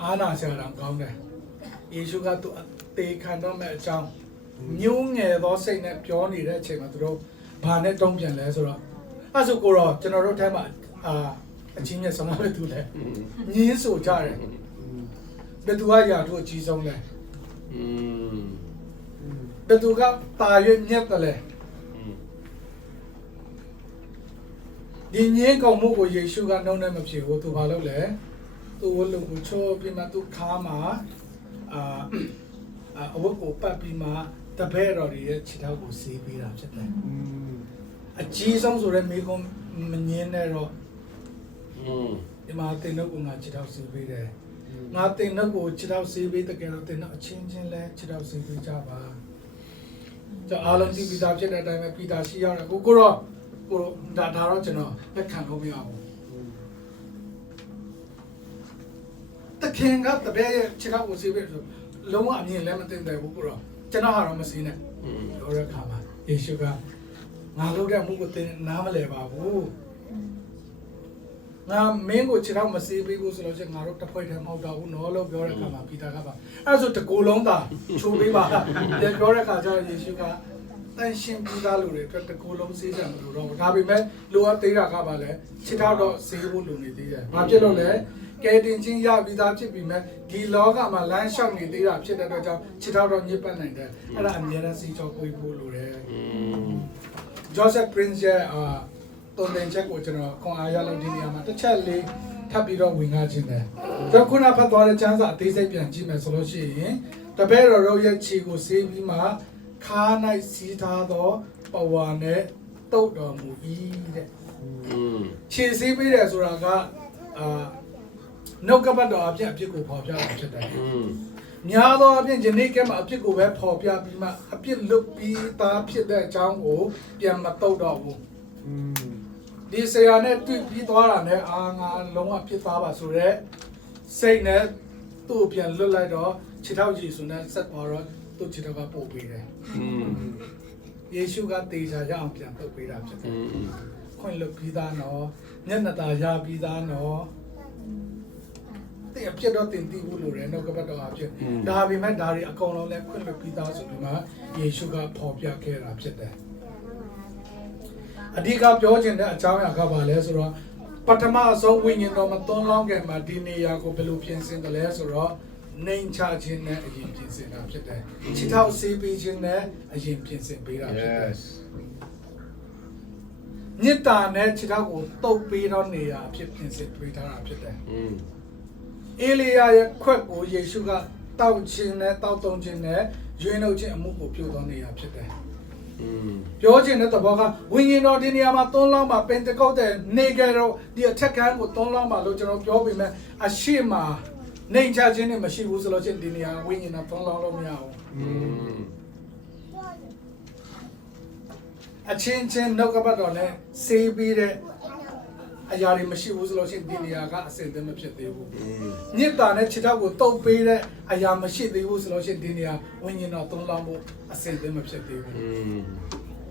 အာနာဆရာတော်ကောင်းတယ်ယေရှုကသူအသေးခံတော့မဲ့အကြောင်းညှိုးငယ်သောစိတ်နဲ့ပြောနေတဲ့အချိန်မှာသူတို့ဘာနဲ့တုံ့ပြန်လဲဆိုတော့အဲ့ဆိုကိုတော့ကျွန်တော်တို့ထဲမှာအချင်းမြတ်ဆုံးပဲသူလဲညင်းဆိုကြတယ်ဘယ်သူကရာတို့အကြီးဆုံးလဲဘယ်သူကတာရွေ့မြတ်တယ်လဲဒီညင်းကောင်မှုကိုယေရှုကနှုံးနဲ့မဖြစ်ဘူးသူဘာလုပ်လဲသူဝလူကိုချိုးပြီးမှသူခါမှာအဝတ်ကိုပတ်ပြီးမှတပည့်တော်ရဲ့ခြေထောက်ကိုဆေးပေးတာဖြစ်တယ်အကြီးဆုံးဆိုတဲ့မိကုံးမငင်းနဲ့တော့ဒီမှာတင်တော့ကငါခြေထောက်ဆေးပေးတယ်ငါတင်တော့ကိုခြေထောက်ဆေးပေးတကယ်တော့တင်တော့အချင်းချင်းလဲခြေထောက်ဆေးပေးကြပါကြောင့်အားလုံးဒီပိသားဖြစ်တဲ့အတိုင်းပဲပိသားရှိရတယ်ကိုတော့ဒါတော့ကျွန်တော်လက်ခံလို့မရဘူးတခင်ကတပည့်ရဲ့ခြေထောက်ကိုဆေးပေးဆိုလုံးဝအမြင်လည်းမသိတယ်ဘူးကိုတော့ကျွန်တော်ဟာတော့မစည်းနဲ့ပြောတဲ့အခါမှာယေရှုကငါလုပ်တဲ့အမှုကိုသင်နားမလည်ပါဘူးငါမင်းကိုခြေထောက်မဆေးပေးဘူးဆိုလို့ချင်းငါတို့တစ်ဖွဲ့တည်းမဟုတ်တော့ဘူးနော်လို့ပြောတဲ့အခါမှာပီတာကပါအဲ့ဆိုတကူလုံးသာချိုးပေးပါပြန်ပြောတဲ့အခါကျတော့ယေရှုကတန်ရှင်းပြီးသားလူတွေအတွက်တကူလုံးဆေးကြမလို့တော့ဒါပေမဲ့လိုအပ်သေးတာကပါလေခြေထောက်တော့ဆေးဖို့လိုနေသေးတယ်ဘာဖြစ်လို့လဲကဲတင်ချင်းရပြီးသားဖြစ်ပြီးမဲ့ဒီလောကမှာလမ်းလျှောက်နေသေးတာဖြစ်တဲ့အတွက်ကြောင့်ခြေထောက်တော့ညစ်ပတ်နိုင်တယ်အဲ့ဒါအများနဲ့စီချောကိုဖို့လိုတယ်Joseph Prince ရဲ့တုံးတင်ချက်ကိုကျွန်တော်ခွန်အားရလို့ဒီနေရာမှာတစ်ချက်လေးထပ်ပြီးတော့ဝင်ကားခြင်းတယ်ကျွန်တော်ခုနဖတ်သွားတဲ့ကျမ်းစာအသေးစိတ်ပြန်ကြည့်မယ်ဆိုလို့ရှိရင်တပည့်တော်တို့ရဲ့ခြေကိုဆေးပြီးမှခါး၌စီးထားသောပဝါနဲ့တုတ်တော်မူ၏တဲ့ခြေဆေးပေးတယ်ဆိုတာကနှုတ်ကပတ်တော်အဖြစ်အဖြစ်ကိုပေါ်ပြတာဖြစ်တယ်များသောအဖြစ်ယနေ့ကမှအဖြစ်ကိုပဲပေါ်ပြပြီးမှအဖြစ်လွတ်ပြီးသားဖြစ်တဲ့အကြောင်းကိုပြန်မတုတ်တော့ဘူးဒီဆရာနဲ့တွေ့ပြီးသွားတာနဲ့ငါလုံးဝဖြစ်သွားပါဆိုတော့စိတ်နဲ့သူ့ပြန်လွတ်လိုက်တော့ခြေထောက်ကြီးဆိုနဲ့ဆက်သွားတော့သူ့ခြေထောက်ကပို့ပေးတယ်ယေရှုကတေချာရအောင်ပြန်ပုတ်ပေးတာဖြစ်တယ်ခွင့်လွတ်ပြီးသားနော်မျက်နှာသာရပြီးသားနော်တဲ့အဖြစ်တော့တင်တည်ဖို့လိုတယ်နှုတ်ကပတ်တော်အဖြစ်ဒါပေမဲ့ဒါတွေအကုန်လုံးလည်းခွင့်လွှတ်ပြီးသားဆိုပြီးမှယေရှုကဖော်ပြခဲ့တာဖြစ်တယ်အဓိကပြောချင်တဲ့အကြောင်းအရာကဘာလဲဆိုတော့ပထမအဆုံးဝိညာဉ်တော်မသွန်းလောင်းခင်မှာဒီနေရာကိုဘယ်လိုပြင်ဆင်တယ်လဲဆိုတော့နှိမ်ချခြင်းနဲ့အရင်ပြင်ဆင်တာဖြစ်တယ်ခြေထောက်ဆေးပေးခြင်းနဲ့အရင်ပြင်ဆင်ပေးတာဖြစ်တယ်ညစ်တာနဲ့ခြေထောက်ကိုတုပ်ပေးတော့နေရာအဖြစ်ပြင်ဆင်ပေးထားတာဖြစ်တယ်အေလီယာရဲ့ခွက်ကိုယေရှုကတောက်ခြင်းနဲ့တောက်သုံးခြင်းနဲ့ရွေးနှုတ်ခြင်းအမှုကိုပြုတော်နေရဖြစ်တယ်ပြောခြင်းတဲ့သဘောကဝိညာဉ်တော်ဒီနေရာမှာသုံးလောင်းမှာပင်တကုတ်တဲ့နေကြတော့ဒီအထက်ကန်းကိုသုံးလောင်းမှာလို့ကျွန်တော်ပြောပြီးမှအရှိမနေချခြင်းနဲ့မရှိဘူးဆိုလို့ချင်းဒီနေရာဝိညာဉ်တော်သုံးလောင်းလို့မရဘူးအချင်းချင်းနှုတ်ကပတ်တော်နဲ့ဆေးပြီးတဲ့အရာတွေမရှိဘူးဆိုလို့ရှိရင်ဒီနေရာကအစင်သက်မဖြစ်သေးဘူးညစ်တာနဲ့ခြေထောက်ကိုတုပ်ပေးတဲ့အရာမရှိသေးဘူးဆိုလို့ရှိရင်ဒီနေရာဝိညာဉ်တော်သုံးလောင်းဖို့အစင်သက်မဖြစ်သေးဘူး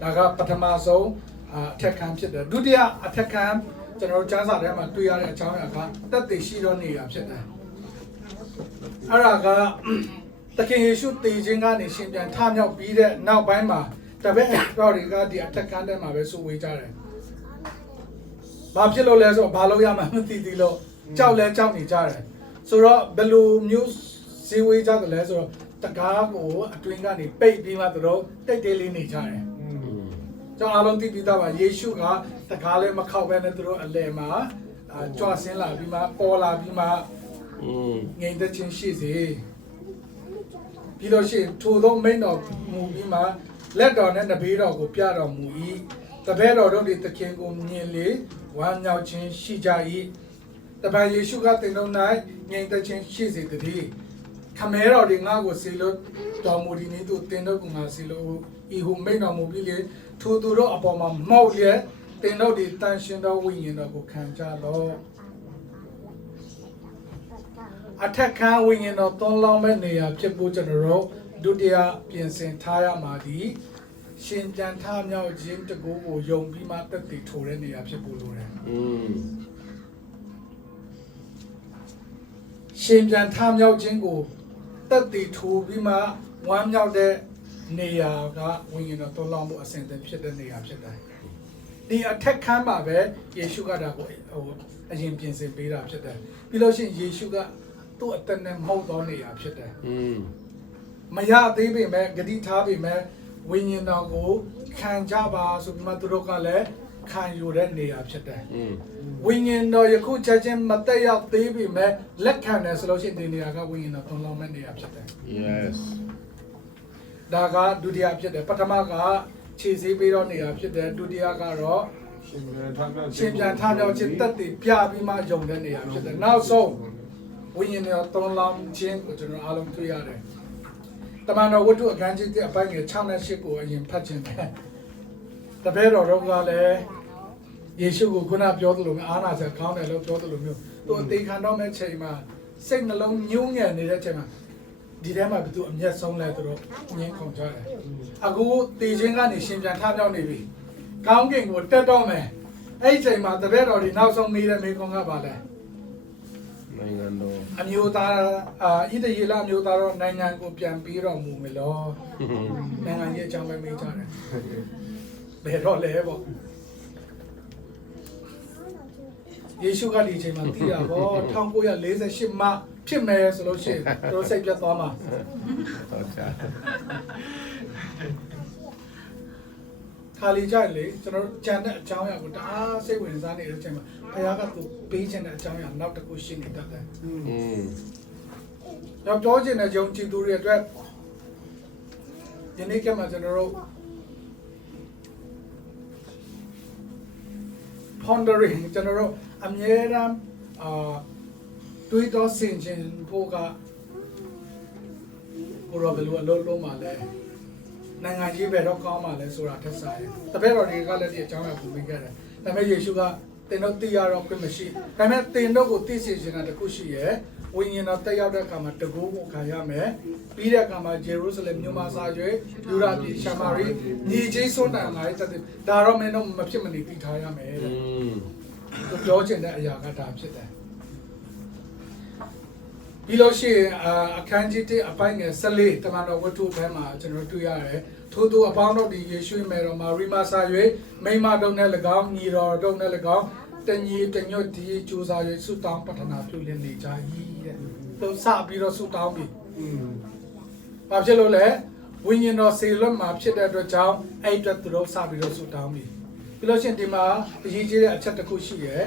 ဒါကပထမဆုံးအထက်ခံဖြစ်တယ်ဒုတိယအထက်ခံကျွန်တော်ကျမ်းစာထဲမှာတွေ့ရတဲ့အကြောင်းအရာကတက်တည်ရှိတော့နေရာဖြစ်တယ်အဲ့ဒါကသခင်ယေရှုတည်ခြင်းကနေရှင်ပြန်ထမြောက်ပြီးတဲ့နောက်ပိုင်းမှာတပည့်တော်တွေကဒီအထက်ခံထဲမှာပဲစုဝေးကြတယ်ဘာဖြစ်လို့လဲဆိုတော့ဘာလို့ရမှမသိသေးလို့ကြောက်လဲကြောက်နေကြတယ်ဆိုတော့ဘယ်လိုမျိုးဇီဝေးကြတယ်လဲဆိုတော့တကားကိုအတွင်းကနေပိတ်ပြီးမှသူတို့တိတ်တိတ်လေးနေကြတယ်ကျွန်တော်အားလုံးသိပြီးသားပါယေရှုကတကားလည်းမခောက်ပဲနဲ့သူတို့အလယ်မှာကြွဆင်းလာပြီးမှပေါ်လာပြီးမှငြိမ်သက်ခြင်းရှိစေပြီးတော့ရှိထိုသောမိန့်တော်မူပြီးမှလက်တော်နဲ့နဘေးတော်ကိုပြတော်မူ၏တပည့်တော်တို့ဒီသခင်ကိုမြင်လေဝမ်းမြောက်ခြင်းရှိကြ၏တပည့်ယေရှုကတင်တော်၌ငြိမ်သက်ခြင်းရှိစေတည်းခမဲတော်ဒီငါကိုစီလို့တော်မူဒီနည်းသူတင်တော်ကငါစီလို့ဤဟုမိန့်တော်မူပြီးလေထိုသူတို့အပေါ်မှာမောက်လျက်တင်တော်ဒီတန်ရှင်တော်ဝိညာဉ်တော်ကိုခံကြလော အထက်ခန်းဝိညာဉ်တော်သုံးလောင်းမဲ့နေရာဖြစ်ဖို့ကျွန်တော်တို့ဒုတိယပြင်ဆင်ထားရမှာဒီရှင်ကြံထားမြောက်ခြင်းတကူကိုယုံပြီးမှတက်တည်ထိုတဲ့နေရာဖြစ်ဖို့လိုတယ်ရှင်ကြံထားမြောက်ခြင်းကိုတက်တည်ထိုပြီးမှဝမ်းမြောက်တဲ့နေရာကဝိညာဉ်တော်သုံးလောင်းဖို့အစဉ်တည်းဖြစ်တဲ့နေရာဖြစ်တယ်ဒီအထက်ခန်းမှာပဲယေရှုကဒါကိုအရင်ပြင်ဆင်ပေးတာဖြစ်တယ်ပြီးလို့ရှိရင်ယေရှုကသူ့အသက်နဲ့မဟုတ်သောနေရာဖြစ်တယ်မရသေးပေမဲ့ဂတိထားပေမဲ့ဝိညာဉ်တော်ကိုခံကြပါဆိုပြီးမှသူတို့ကလည်းခံယူတဲ့နေရာဖြစ်တယ်ဝိညာဉ်တော်ယခုချက်ချင်းမတက်ရောက်သေးပေမဲ့လက်ခံတယ်ဆိုလို့ရှိရင်ဒီနေရာကဝိညာဉ်တော်သုံးလောင်းမဲ့နေရာဖြစ်တယ် Yes ဒါကဒုတိယဖြစ်တယ်ပထမကခြေစည်းပေးတော့နေရာဖြစ်တယ်ဒုတိယကတော့ရှင်ပြန်ထားမြောက်ခြင်းတက်တည်ပြပြီးမှယုံတဲ့နေရာဖြစ်တယ်နောက်ဆုံးဝိညာဉ်တော်သုံးလောင်းခြင်းကိုကျွန်တော်အားလုံးတွေ့ရတယ်တမန်တော်ဝတ္ထုအခန်းကြီး1အပိုင်းငယ်6နဲ့8ကိုအရင်ဖတ်ခြင်းပဲတပည့်တော်တို့ကလည်းယေရှုကိုခုနပြောသလိုမျိုးအားနာစရာကောင်းတယ်လို့ပြောသလိုမျိုးသူအသေးခံတော့မဲ့ချိန်မှာစိတ်နှလုံးညှိုးငယ်နေတဲ့ချိန်မှာဒီထဲမှာဘယ်သူအမျက်ဆုံးလဲသူတို့ငင်းခုန်ကြတယ်အခုတေခြင်းကနေရှင်ပြန်ထမြောက်နေပြီကောင်းကင်ကိုတက်တော့မယ်အဲ့ဒီချိန်မှာတပည့်တော်တွေနောက်ဆုံးမေးတဲ့မေးခွန်းကပါလဲနိုင်ငံတော်အမျိုးသားဣသရေလအမျိုးသားတော့နိုင်ငံကိုပြန်ပြီးတော့မူမယ်လို့နိုင်ငံရေးအကြောင်းပဲမေးကြတယ်ဘယ်တော့လဲပေါ့ယေရှုကဒီအချိန်မှာသိတာပေါ့1948မှာဖြစ်မယ်ဆိုလို့ရှိရင်တို့စိတ်ပြတ်သွားမှာဟုတ်ကဲ့ခါလီကြလေကျွန်တော်ကြံတဲ့အကြောင်းအရာကိုတအားစိတ်ဝင်စားနေတဲ့အချိန်မှာဘုရားကသူပေးခြင်းတဲ့အကြောင်းအရာနောက်တစ်ခုရှိနေတတ်တယ်တော့ပြောခြင်းတဲ့ယုံကြည်သူတွေအတွက်ဒီနေ့ကမှကျွန်တော်တို့ pondering ကျွန်တော်တို့အမြဲတမ်းတွေးတောဆင်ခြင်ဖို့ကဘယ်လိုအလုပ်လုပ်မှလဲနိုင်ငံကြီးပဲတော့ကောင်းမှလဲဆိုတာထက်ဆိုင်တပည့်တော်တွေကလည်းဒီအကြောင်းအရာကိုမိခဲ့တယ်ဒါပေမဲ့ယေရှုကသင်တို့သိရတော့ခွင့်မရှိဒါပေမဲ့သင်တို့ကိုသိစေချင်တာတခုရှိရဲ့ဝိညာဉ်တော်တက်ရောက်တဲ့အခါမှာတကူကိုခံရမယ်ပြီးတဲ့အခါမှာဂျေရုဆလင်မြို့မှာစာရွေးယူရာပြည်ရှာမာရီညီကြီးစွန့်တန်လာတဲ့ဒါတော့မင်းတို့မဖြစ်မနေသိထားရမယ်တဲ့သူပြောချင်တဲ့အရာကဒါဖြစ်တယ်ပြီးလို့ရှိရင်အခန်းကြီး1အပိုင်းငယ်14တမန်တော်ဝတ္ထုဘက်မှာကျွန်တော်တွေ့ရတယ်ထို့သူအပေါင်းတို့ဒီယေရှုမေတော်မာရီမာစာ၍မိမတို့နဲ့၎င်းညီတော်တို့နဲ့၎င်းတညီတညွတ်ဒီကြိုးစား၍ဆုတောင်းပတနာပြုလင်းနေကြ၏တဲ့သူစပြီးတော့ဆုတောင်းပြီဘာဖြစ်လို့လဲဝိညာဉ်တော်စေလွတ်မှာဖြစ်တဲ့အတွက်ကြောင့်အဲ့အတွက်သူတို့စပြီးတော့ဆုတောင်းပြီပြီးလို့ရှိရင်ဒီမှာအရေးကြီးတဲ့အချက်တစ်ခုရှိရယ်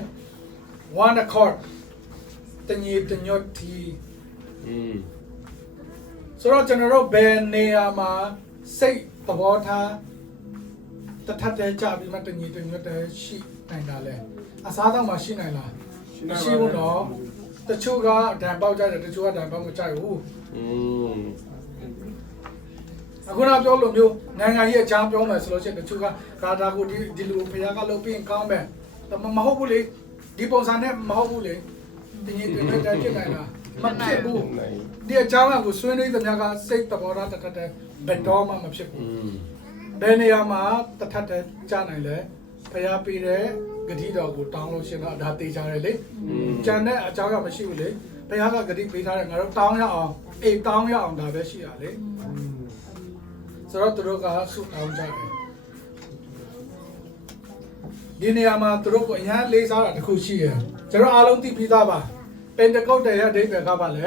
one accord တညီတညွတ်ဒီဆိုတော့ကျွန်တော်တို့ဘယ်နေရာမှာစိတ်သဘောထားတထက်တဲ့ကြပြီးမှတညီတညွတ်တဲ့ရှိနိုင်တာလဲအစားတော့မှရှိနိုင်လားမရှိဘူးတော့တချို့ကဒဏ်ပေါက်ကြတယ်တချို့ကဒဏ်ပေါက်မကြဘူးအခုနပြောလို့မျိုးနိုင်ငံရေးအကြောင်းပြောမယ်ဆိုလို့ရှိရင်တချို့ကဂါတာကိုဒီလိုဖခင်ကလုပ်ပြီးကောင်းမယ်မဟုတ်ဘူးလေဒီပုံစံနဲ့မဟုတ်ဘူးလေတညီတညွတ်တဲ့ဖြစ်နိုင်လားမဖြစ်ဘူးဒီအကြောင်းကိုဆွေးနွေးသမျှကစိတ်သဘောထားတထက်တဲ့ဘယ်တော့မှမဖြစ်ဘူးဘယ်နေရာမှာတထက်တဲ့ကြားနိုင်လဲဖျားပေးတဲ့ဂတိတော်ကိုတောင်းလို့ရှင်တော့ဒါသိကြတယ်လေကြံတဲ့အကြောင်းကမရှိဘူးလေဖျားကဂတိပေးထားတယ်ငါတို့တောင်းရအောင်တောင်းရအောင်ဒါပဲရှိရလေဆိုတော့သူတို့ကဆုတောင်းကြတယ်ဒီနေရာမှာသူတို့ကိုအရင်လေးစားတာတခုရှိရယ်ကျွန်တော်အားလုံးသိပြီးသားပါပင်တကုတ်တဲ့ရဲ့အဓိပ္ပာယ်ကပါလေ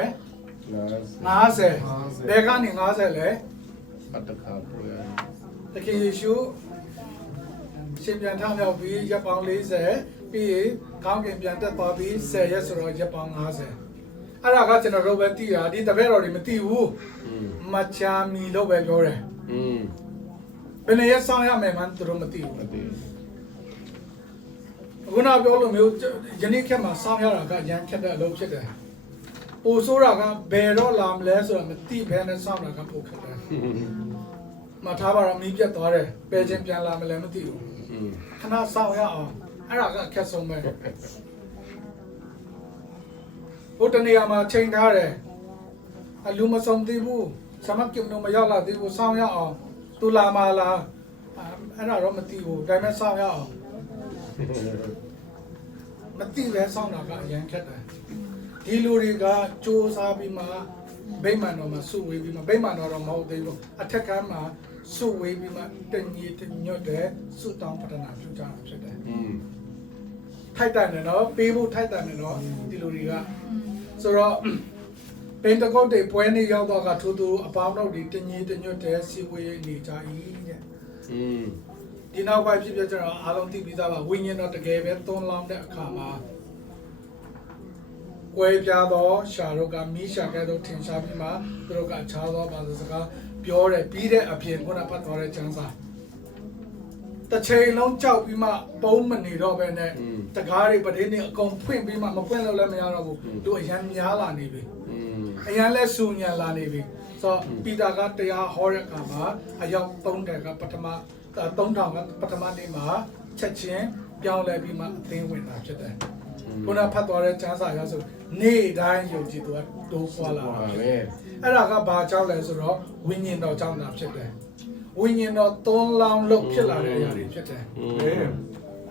50ဘယ်ကနေ50လဲအတ္တခါပရတခင်ယေရှုရှင်ပြန်ထမြောက်ပြီးရက်ပေါင်း40ပြီးရင်ကောင်းကင်ပြန်တက်သွားပြီး10ရက်ဆိုတော့ရက်ပေါင်း50အဲ့ဒါကကျွန်တော်တို့ပဲသိတာဒီတပည့်တော်တွေမသိဘူးမချာမီလို့ပဲပြောတယ်ဘယ်နေရာဆောင်ရမယ်မှသူတို့မသိဘူးခုနပြောလို့မျိုးယနေ့ခက်မှာစောင့်ရတာကရန်ခက်တဲ့အလုပ်ဖြစ်တယ်။ပိုဆိုးတာကဘယ်တော့လာမလဲဆိုတာမသိဘဲနဲ့စောင့်တာကပိုခက်တယ်။မထားပါတော့မီးပြတ်သွားတယ်။ဘယ်ချင်းပြန်လာမလဲမသိဘူး။ခဏစောင့်ရအောင်အဲ့ဒါကအခက်ဆုံးပဲ။ ဟိုတနေရာမှာချိန်ထားတယ်အလူမဆုံးသေးဘူးဆမကိမနိုမရောက်လာသေးဘူးစောင်းရအောင်သူလာမလားအဲ့ဒါတော့မသိဘူးဒါပေမဲ့စောင်းရအောင်မသိလဲစောင်းတာကအရင်ခက်တယ်ဒီလူတွေကစူးစားပြီးမှဗိမာန်တော်မှာစုဝေးပြီးမှဗိမာန်တော်တော့မဟုတ်သေးဘူးအထက်ကမ်းမှာစုဝေးပြီးမှတညီတညွတ်တဲ့စုတောင်းပတနာပြုကြတာဖြစ်တယ်ထိုက်တန်တယ်နော်ပေးဖို့ထိုက်တန်တယ်နော်ဒီလူတွေကဆိုတော့ပင်တကုတ်တွေပွဲနေရောက်တော့ကထိုးထိုးအပေါင်းတို့ဒီတညီတညွတ်တဲ့စီဝေးနေကြ၏တဲ့ဒီနောက်ပိုင်းဖြစ်ပြကြတော့အားလုံးသိပြီးသားပါဝိညာဉ်တော်တကယ်ပဲသွန်းလောင်းတဲ့အခါမှာကွဲပြားသောရှာတို့ကမိရှာကဲတော့ထင်ရှားပြီးမှသူတို့ကခြားသောဘာသာစကားပြောတယ်ပြီးတဲ့အပြင်ခုနဖတ်သွားတဲ့ကျမ်းစာတစ်ချိန်လုံးကြောက်ပြီးမှပုံးမနေတော့ပဲနဲ့တကားတွေပဒေးနေအကုန်ဖွင့်ပြီးမှမဖွင့်လို့လည်းမရတော့ဘူးသူအရန်များလာနေပြီအရန်လဲဆူညံလာနေပြီဆိုတော့ပီတာကတရားဟောတဲ့အခါမှာအယောက်30ကပထမ3000ကပထမနေ့မှာချက်ချင်းပြောင်းလဲပြီးမှအသင်းဝင်တာဖြစ်တယ်ခုနဖတ်သွားတဲ့ကျမ်းစာရဆိုနေ့တိုင်းယုံကြည်သူကတိုးပွားလာတာဖြစ်တယ်အဲ့ဒါကဘာကြောင့်လဲဆိုတော့ဝိညာဉ်တော်ကြောင့်တာဖြစ်တယ်ဝိညာဉ်တော်သွန်းလောင်းလို့ဖြစ်လာတဲ့အရာတွေဖြစ်တယ်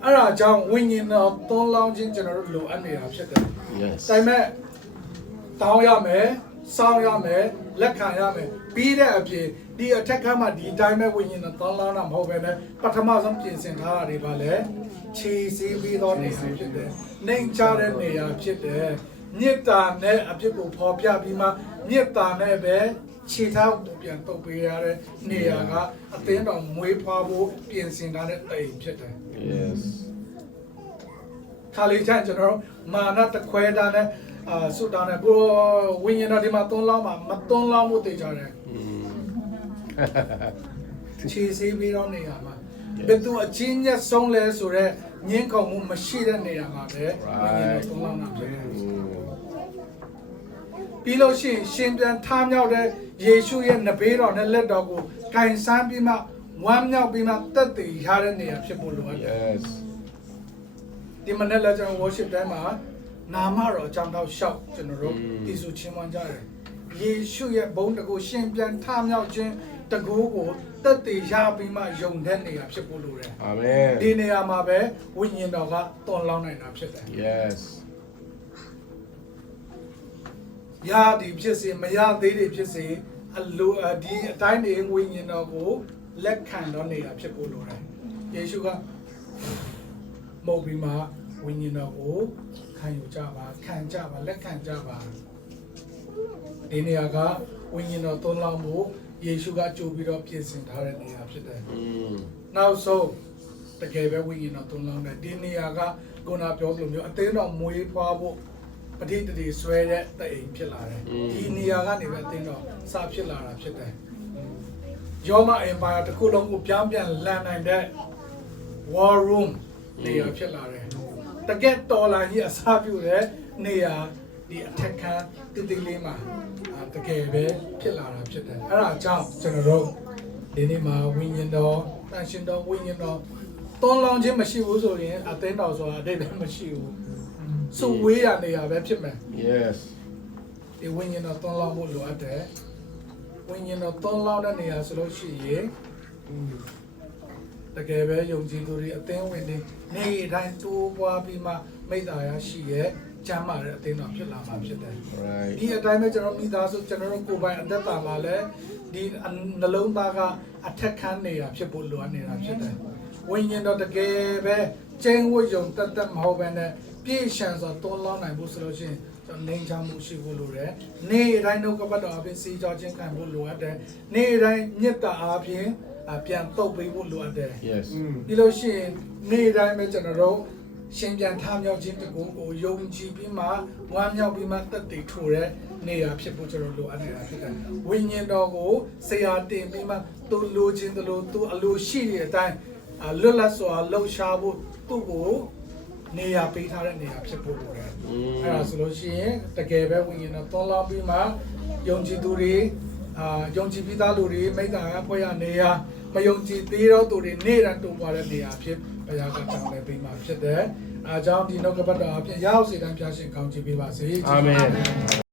အဲ့ဒါကြောင့်ဝိညာဉ်တော်သွန်းလောင်းခြင်းကျွန်တော်တို့လိုအပ်နေတာဖြစ်တယ်ဒါပေမဲ့တောင်းရမယ်စောင်းရမယ်လက်ခံရမယ်ပြီးတဲ့အပြင်ဒီအထက်ကမှဒီတိုင်းမဲ့ဝိညာဉ်တော်သွန်းလောင်းတာမဟုတ်ပဲနဲ့ပထမဆုံးပြင်ဆင်ထားတာတွေပါလေခြေစည်းပြီးတော့နေရာဖြစ်တယ်နှိမ်ချတဲ့နေရာဖြစ်တယ်မေတ္တာနဲ့အဖြစ်ကိုပေါ်ပြပြီးမှမေတ္တာနဲ့ပဲခြေထောက်ပြန်ပုတ်ပေးရတဲ့နေရာကအသင်းတော်မွေးဖွားဖို့ပြင်ဆင်ထားတဲ့အိမ်ဖြစ်တယ် Yes ခါလေးချန်ကျွန်တော်မာနတခွဲတာနဲ့ဆုတောင်းတယ်ဘုရားဝိညာဉ်တော်ဒီမှာသွန်းလောင်းမှာမသွန်းလောင်းဖို့တည်ကြတယ်ခြေစည်းပြီးတော့နေရာမှာဘယ်သူအချင်းnhấtဆုံးလဲဆိုတော့ငင်းခုန်မှုမရှိတဲ့နေရာမှာပဲဝိညာဉ်တော်သွန်းလောင်းတာဖြစ်တယ်ပြီးလို့ရှိရင်ရှင်ပြန်ထားမြောက်တဲ့ယေရှုရဲ့နဘေးတော်နဲ့လက်တော်ကိုကင်ဆန်းပြီးမှဝမ်းမြောက်ပြီးမှတက်တည်ရတဲ့နေရာဖြစ်ဖို့လိုအပ်တယ် Yes ဒီမနေ့လည်းကျွန်တော် worship တိုင်းမှာနာမတော်အကြောင်းတော့ရှောက်ကျွန်တော်တို့တည်ဆူချင်းမွန်ကြတယ်ယေရှုရဲ့ဘုန်းတကူရှင်ပြန်ထမြောက်ခြင်းတကူကိုတက်တည်ရပြီးမှယုံတဲ့နေရာဖြစ်ဖို့လိုတယ် အာမင် ဒီနေရာမှာပဲဝိညာဉ်တော်ကတွန်လောင်းနိုင်တာဖြစ်တယ် Yes ရသည်ဖြစ်စေမရသေးတယ်ဖြစ်စေအလိုဒီအတိုင်းနေဝိညာဉ်တော်ကိုလက်ခံတော့နေတာဖြစ်ဖို့လိုတယ်ယေရှုကမုတ်ပြီးမှဝိညာဉ်တော်ကိုခံယူကြပါခံကြပါလက်ခံကြပါဒီနေရာကဝိညာဉ်တော်သွန်းလောင်းဖို့ယေရှုကကြိုပြီးတော့ပြင်ဆင်ထားတဲ့နေရာဖြစ်တယ်နောက်ဆုံးတကယ်ပဲဝိညာဉ်တော်သွန်းလောင်းတယ်ဒီနေရာကကိုနာပြောသလိုမျိုးအသေးတော်မွေးဖွားဖို့ပဋိတည်ဆွဲတဲ့အိမ်ဖြစ်လာတယ်ဒီနေရာကနေပဲအသေးတော်စဖြစ်လာတာဖြစ်တယ်ယောမအင်ပါယာတစ်ခုလုံးကိုပြောင်းပြန်လန်နိုင်တဲ့ war room နေရာဖြစ်လာတယ်တကယ်တော်လာကြီးအစားပြုတဲ့နေရာဒီအထက်ခန်းတိတိလေးမှာတကယ်ပဲဖြစ်လာတာဖြစ်တယ်အဲ့ဒါကြောင့်ကျွန်တော်တို့ဒီနေ့မှာဝိညာဉ်တော်တန်ရှင်တော်ဝိညာဉ်တော်တွန်းလောင်းခြင်းမရှိဘူးဆိုရင်အသင်းတော်ဆိုတာအတိတ်ပဲမရှိဘူးစုဝေးရနေရာပဲဖြစ်မယ် Yes ဒီဝိညာဉ်တော်တွန်းလောင်းဖို့လိုအပ်တယ်ဝိညာဉ်တော်တွန်းလောင်းတဲ့နေရာဆိုလို့ရှိရင်တကယ်ပဲယုံကြည်သူတွေအသင်းဝင်တွေနေတိုင်းတိုးပွားပြီးမှမိသားရရှိရဲ့ကျမ်းမာတဲ့အသင်းတော်ဖြစ်လာမှာဖြစ်တယ် Right ဒီအတိုင်းပဲကျွန်တော်မိသားစုကျွန်တော်တို့ကိုယ်ပိုင်အသက်တာမှာလည်းဒီနှလုံးသားကအထက်ခန်းနေတာဖြစ်ဖို့လိုအပ်နေတာဖြစ်တယ်ဝိညာဉ်တော်တကယ်ပဲကျင်းဝတ်ယုံတတ်မဟုတ်ဘဲနဲ့ပြည့်ရှံစွာတွန်းလောင်းနိုင်ဖို့ဆိုလို့ရှိရင်ကျွန်တော်နေချမှုရှိဖို့လိုတယ်နေ့တိုင်းနှုတ်ကပတ်တော်အပြင်စီကြောခြင်းခံဖို့လိုအပ်တယ်နေ့တိုင်းမေတ္တာအားဖြင့်ပြန်တုပ်ပေးဖို့လိုအပ်တယ် Yes ဒီလိုရှိရင်နေ့တိုင်းပဲကျွန်တော်တို့ရှင်ပြန်ထမြောက်ခြင်းတကူကိုယုံကြည်ပြီးမှဝမ်းမြောက်ပြီးမှတက်တည်ထိုးတဲ့နေရာဖြစ်ဖို့ကျွန်တော်လိုအပ်နေတာဖြစ်တယ်ဝိညာဉ်တော်ကိုဆရာတင်ပြီးမှသူလိုချင်တယ်လို့သူအလိုရှိတဲ့အတိုင်းလွတ်လပ်စွာလှုပ်ရှားဖို့သူ့ကိုနေရာပေးထားတဲ့နေရာဖြစ်ဖို့လိုတယ်အဲ့ဒါဆိုလို့ရှိရင်တကယ်ပဲဝိညာဉ်တော်တွန်းလောင်းပြီးမှယုံကြည်သူတွေယုံကြည်ပြီးသားလူတွေမိသားစုဖွဲ့ရနေရာမယုံကြည်သေးတော့သူတွေနေရန်တူပွားတဲ့နေရာဖြစ် ဘုရားကတောင်းလဲပေးမှာဖြစ်တယ်အားကြောင့်ဒီနှုတ်ကပတ်တော်အပြင်ရောက်စေတိုင်းဖျားရှင်ကောင်းချီးပေးပါစေ အာမင်